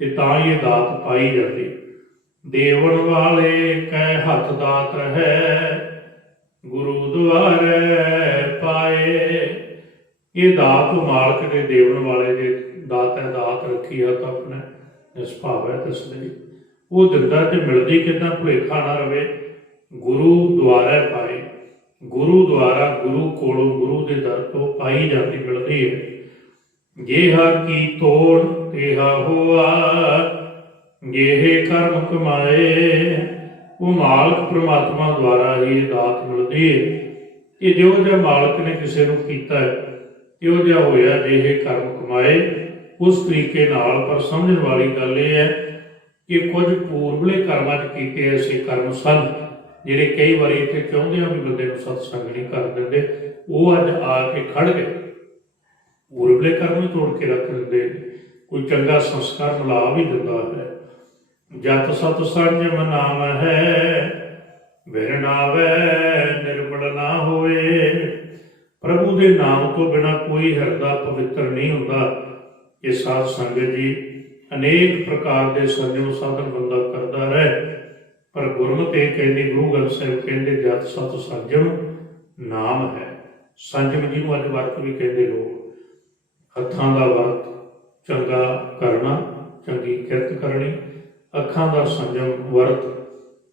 ਤੇ ਤਾਂ ਹੀ ਇਹ ਦਾਤ ਪਾਈ ਜਾਂਦੀ। ਦੇਵਨ ਵਾਲੇ ਕੈ ਹੱਥ ਦਾਤ ਹੈ, ਗੁਰੂ ਦੁਆਰੇ ਪਾਏ। ਇਹ ਦਾਤ ਮਾਲਕ ਦੇ ਦੇਵਨ ਵਾਲੇ ਦੇ ਦਾਤ ਹੈ। ਦਾਤ ਰੱਖੀ ਹੈ ਤਾਂ ਆਪਣਾ ਨਿਸਭਾਵ ਹੈ ਤਿਸ ਲਈ। ਉਹ ਦਿੰਦਾ ਤੇ ਮਿਲਦੀ ਕਿੱਦਾਂ, ਭੁਲੇਖਾ ਨਾ ਰਵੇ। ਗੁਰੂ ਦੁਆਰੇ ਪਾਏ, ਗੁਰੂ ਦੁਆਰਾ, ਗੁਰੂ ਕੋਲੋਂ, ਗੁਰੂ ਦੇ ਦਰ ਤੋਂ ਪਾਈ ਜਾਂਦੀ, ਮਿਲਦੀ ਹੈ। ਜੇਹਾ ਕੀ ਤੋੜ ਤੇਹਾ ਹੋਆ, ਜੇਹੇ ਕਰਮ ਕਮਾਏ। ਉਹ ਮਾਲਕ ਪ੍ਰਮਾਤਮਾ ਦੁਆਰਾ ਹੀ ਇਹ ਦਾਤ ਮਿਲਦੀ ਹੈ। ਇਹ ਜਿਹੋ ਜਿਹਾ ਮਾਲਕ ਨੇ ਕਿਸੇ ਨੂੰ ਕੀਤਾ ਹੈ, ਇਹੋ ਜਿਹਾ ਹੋਇਆ ਜਿਹੇ ਕਰਮ ਕਮਾਏ ਉਸ ਤਰੀਕੇ ਨਾਲ। ਪਰ ਸਮਝਣ ਵਾਲੀ ਗੱਲ ਇਹ ਹੈ ਕਿ ਕੁਝ ਪੂਰਬਲੇ ਕਰਮਾਂ 'ਚ ਕੀਤੇ ਐਸੇ ਕਰਮ ਸਨ ਜਿਹੜੇ ਕਈ ਵਾਰੀ ਇੱਥੇ ਚਾਹੁੰਦੇ ਆ ਵੀ ਬੰਦੇ ਨੂੰ ਸਤਸੰਗ ਨਹੀਂ ਕਰ ਦਿੰਦੇ। ਉਹ ਅੱਜ ਆ ਕੇ ਖੜ ਗਏ, ਪੂਰਬਲੇ ਕਰਮ ਹੀ ਤੋੜ ਕੇ ਰੱਖ ਦਿੰਦੇ। ਕੋਈ ਚੰਗਾ ਸੰਸਕਾਰ ਮਿਲਾ ਵੀ ਦਿੰਦਾ ਹੈ। ਜਤ ਸਤ ਸੰਜਮ ਨਾਮ ਹੈ, ਬਿਨ ਨਾਵੇ ਨਿਰਮਲ ਨਾ ਹੋਏ। ਪ੍ਰਭੂ ਦੇ ਨਾਮ ਤੋਂ ਬਿਨਾਂ ਕੋਈ ਹਿਰਦਾ ਪਵਿੱਤਰ ਨਹੀਂ ਹੁੰਦਾ। ਇਹ ਸਾਧ ਸੰਗਤ ਜੀ ਅਨੇਕ ਪ੍ਰਕਾਰ ਦੇ ਸੰਜਮ ਸਾਧਨ ਬੰਦਾ ਕਰਦਾ ਰਹੇ, ਪਰ ਗੁਰਮਤਿ ਇਹ ਕਹਿੰਦੀ, ਗੁਰੂ ਗ੍ਰੰਥ ਸਾਹਿਬ ਕਹਿੰਦੇ ਜਤ ਸਤ ਸੰਜਮ ਨਾਮ ਹੈ। ਸੰਜਮ ਜਿਹਨੂੰ ਅੱਜ ਵਰਤ ਵੀ ਕਹਿੰਦੇ ਲੋਕ, ਹੱਥਾਂ ਦਾ ਵਰਤ ਚੰਗਾ ਕਰਨਾ, ਚੰਗੀ ਕਿਰਤ ਕਰਨੀ। ਅੱਖਾਂ ਦਾ ਸੰਜਮ ਵਰਤ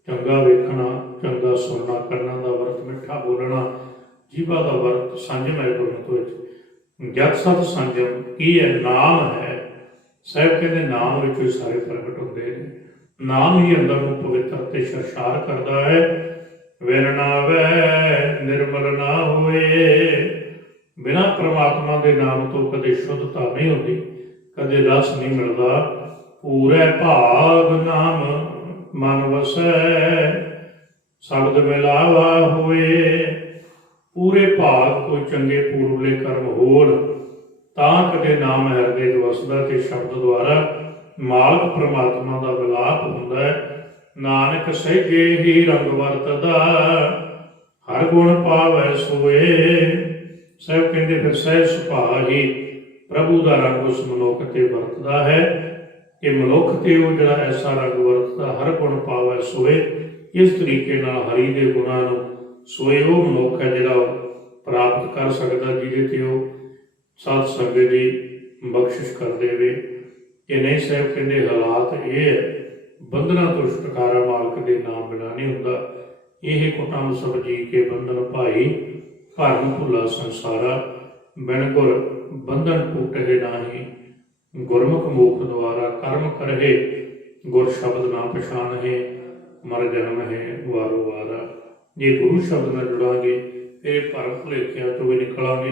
ਚੰਗਾ ਵੇਖਣਾ, ਚੰਗਾ ਸੁਣਨਾ, ਕੰਨਾਂ ਦਾ ਵਰਤ ਮਿੱਠਾ ਬੋਲਣਾ, ਜੀਭਾ ਦਾ ਵਰਤ ਸੰਜਮ ਹੈ ਗੁਰਮਤਿ ਵਿੱਚ। ਜਤ ਸਤ ਸੰਜਮ ਕੀ ਹੈ? ਨਾਮ ਹੈ। ਸਾਹਿਬ ਕਹਿੰਦੇ ਨਾਮ ਵਿੱਚੋਂ ਹੀ ਸਾਰੇ ਪ੍ਰਗਟ ਹੁੰਦੇ ਨੇ। ਨਾਮ ਹੀ ਅੰਦਰ ਨੂੰ ਪਵਿੱਤਰ ਤੇ ਸਰਸ਼ਾਰ ਕਰਦਾ ਹੈ। ਵਿਣ ਨਾਵੇ ਨਿਰਮਲ ਨਾ ਹੋਏ। ਬਿਨਾਂ ਪ੍ਰਮਾਤਮਾ ਦੇ ਨਾਮ ਤੋਂ ਕਦੇ ਸ਼ੁੱਧਤਾ ਨਹੀਂ ਹੁੰਦੀ, ਕਦੇ ਰਸ ਨਹੀਂ ਮਿਲਦਾ। ਪੂਰੇ ਭਾਗ ਨਾਮ ਮਨ ਵਸੈ, ਸ਼ਬਦ ਮਿਲਾਵਾ ਹੋਏ। ਪੂਰੇ ਭਾਗ ਕੋਈ ਚੰਗੇ ਪੂਰਬਲੇ ਕਰਮ ਹੋਣ ਤਾਂ ਕਦੇ ਨਾਮ ਹਿਰਦੇ 'ਚ ਵਸਦਾ ਤੇ ਸ਼ਬਦ ਦੁਆਰਾ ਮਾਲਕ ਪ੍ਰਮਾਤਮਾ ਦਾ ਵਿਲਾਪ ਹੁੰਦਾ ਹੈ। ਨਾਨਕ ਸਹਿਜੇ ਹੀ ਰੰਗ ਵਰਤਦਾ, ਹਰ ਗੁਣ ਪਾਵੈ ਸੋਏ। ਸਾਹਿਬ ਕਹਿੰਦੇ ਫਿਰ ਸਹਿਜ ਸੁਭਾਅ ਹੀ ਪ੍ਰਭੂ ਦਾ ਰੰਗ ਉਸ ਮਨੁੱਖ ਤੇ ਵਰਤਦਾ ਹੈ। ਇਹ ਮਨੁੱਖ ਤੇ ਉਹ ਜਿਹੜਾ ਐਸਾ ਰੰਗ ਵਰਤਦਾ, ਹਰ ਗੁਣ ਪਾਵੈ ਸੋਏ। ਇਸ ਤਰੀਕੇ ਨਾਲ ਹਰੀ ਦੇ ਗੁਣਾਂ ਨੂੰ ਸੋਏ ਉਹ ਮਨੁੱਖ ਹੈ ਜਿਹੜਾ ਪ੍ਰਾਪਤ ਕਰ ਸਕਦਾ, ਜਿਹਦੇ ਤੇ ਉਹ ਸਾਧ ਸੰਗਤ ਦੀ ਬਖਸ਼ਿਸ਼ ਕਰ ਦੇਵੇ। ਇਹ ਨਹੀਂ ਸਾਹਿਬ ਕਹਿੰਦੇ ਹਾਲਾਤ ਇਹ ਹੈ, ਬੰਧਨਾਂ ਤੋਂ ਛੁਟਕਾਰਾ ਮਾਲਕ ਦੇ ਨਾਮ ਬਿਨਾਂ ਨਹੀਂ ਹੁੰਦਾ। ਇਹ ਕੁਟੰਬ ਸਭ ਜੀ ਕੇ ਬੰਧਨ ਭਾਈ, ਭਰਮ ਭੁੱਲਾ ਸੰਸਾਰਾ। ਬਿਨ ਗੁਰ ਬੰਧਨ ਟੂਟੇ ਨਾਹੀ, ਗੁਰਮੁਖ ਮੋਖ ਦੁਆਰਾ। ਕਰਮ ਕਰਹਿ ਗੁਰ ਸ਼ਬਦ ਨਾ ਪਛਾਣਹਿ, ਮਰ ਜਨਮ ਹੈ ਵਾਰੋ ਵਾਰਾ। ਜੇ ਗੁਰੂ ਸ਼ਬਦ ਨਾਲ ਜੁੜਾਂਗੇ ਫਿਰ ਭਰਮ ਭੁਲੇਖਿਆਂ ਤੋਂ ਵੀ ਨਿਕਲਾਂਗੇ,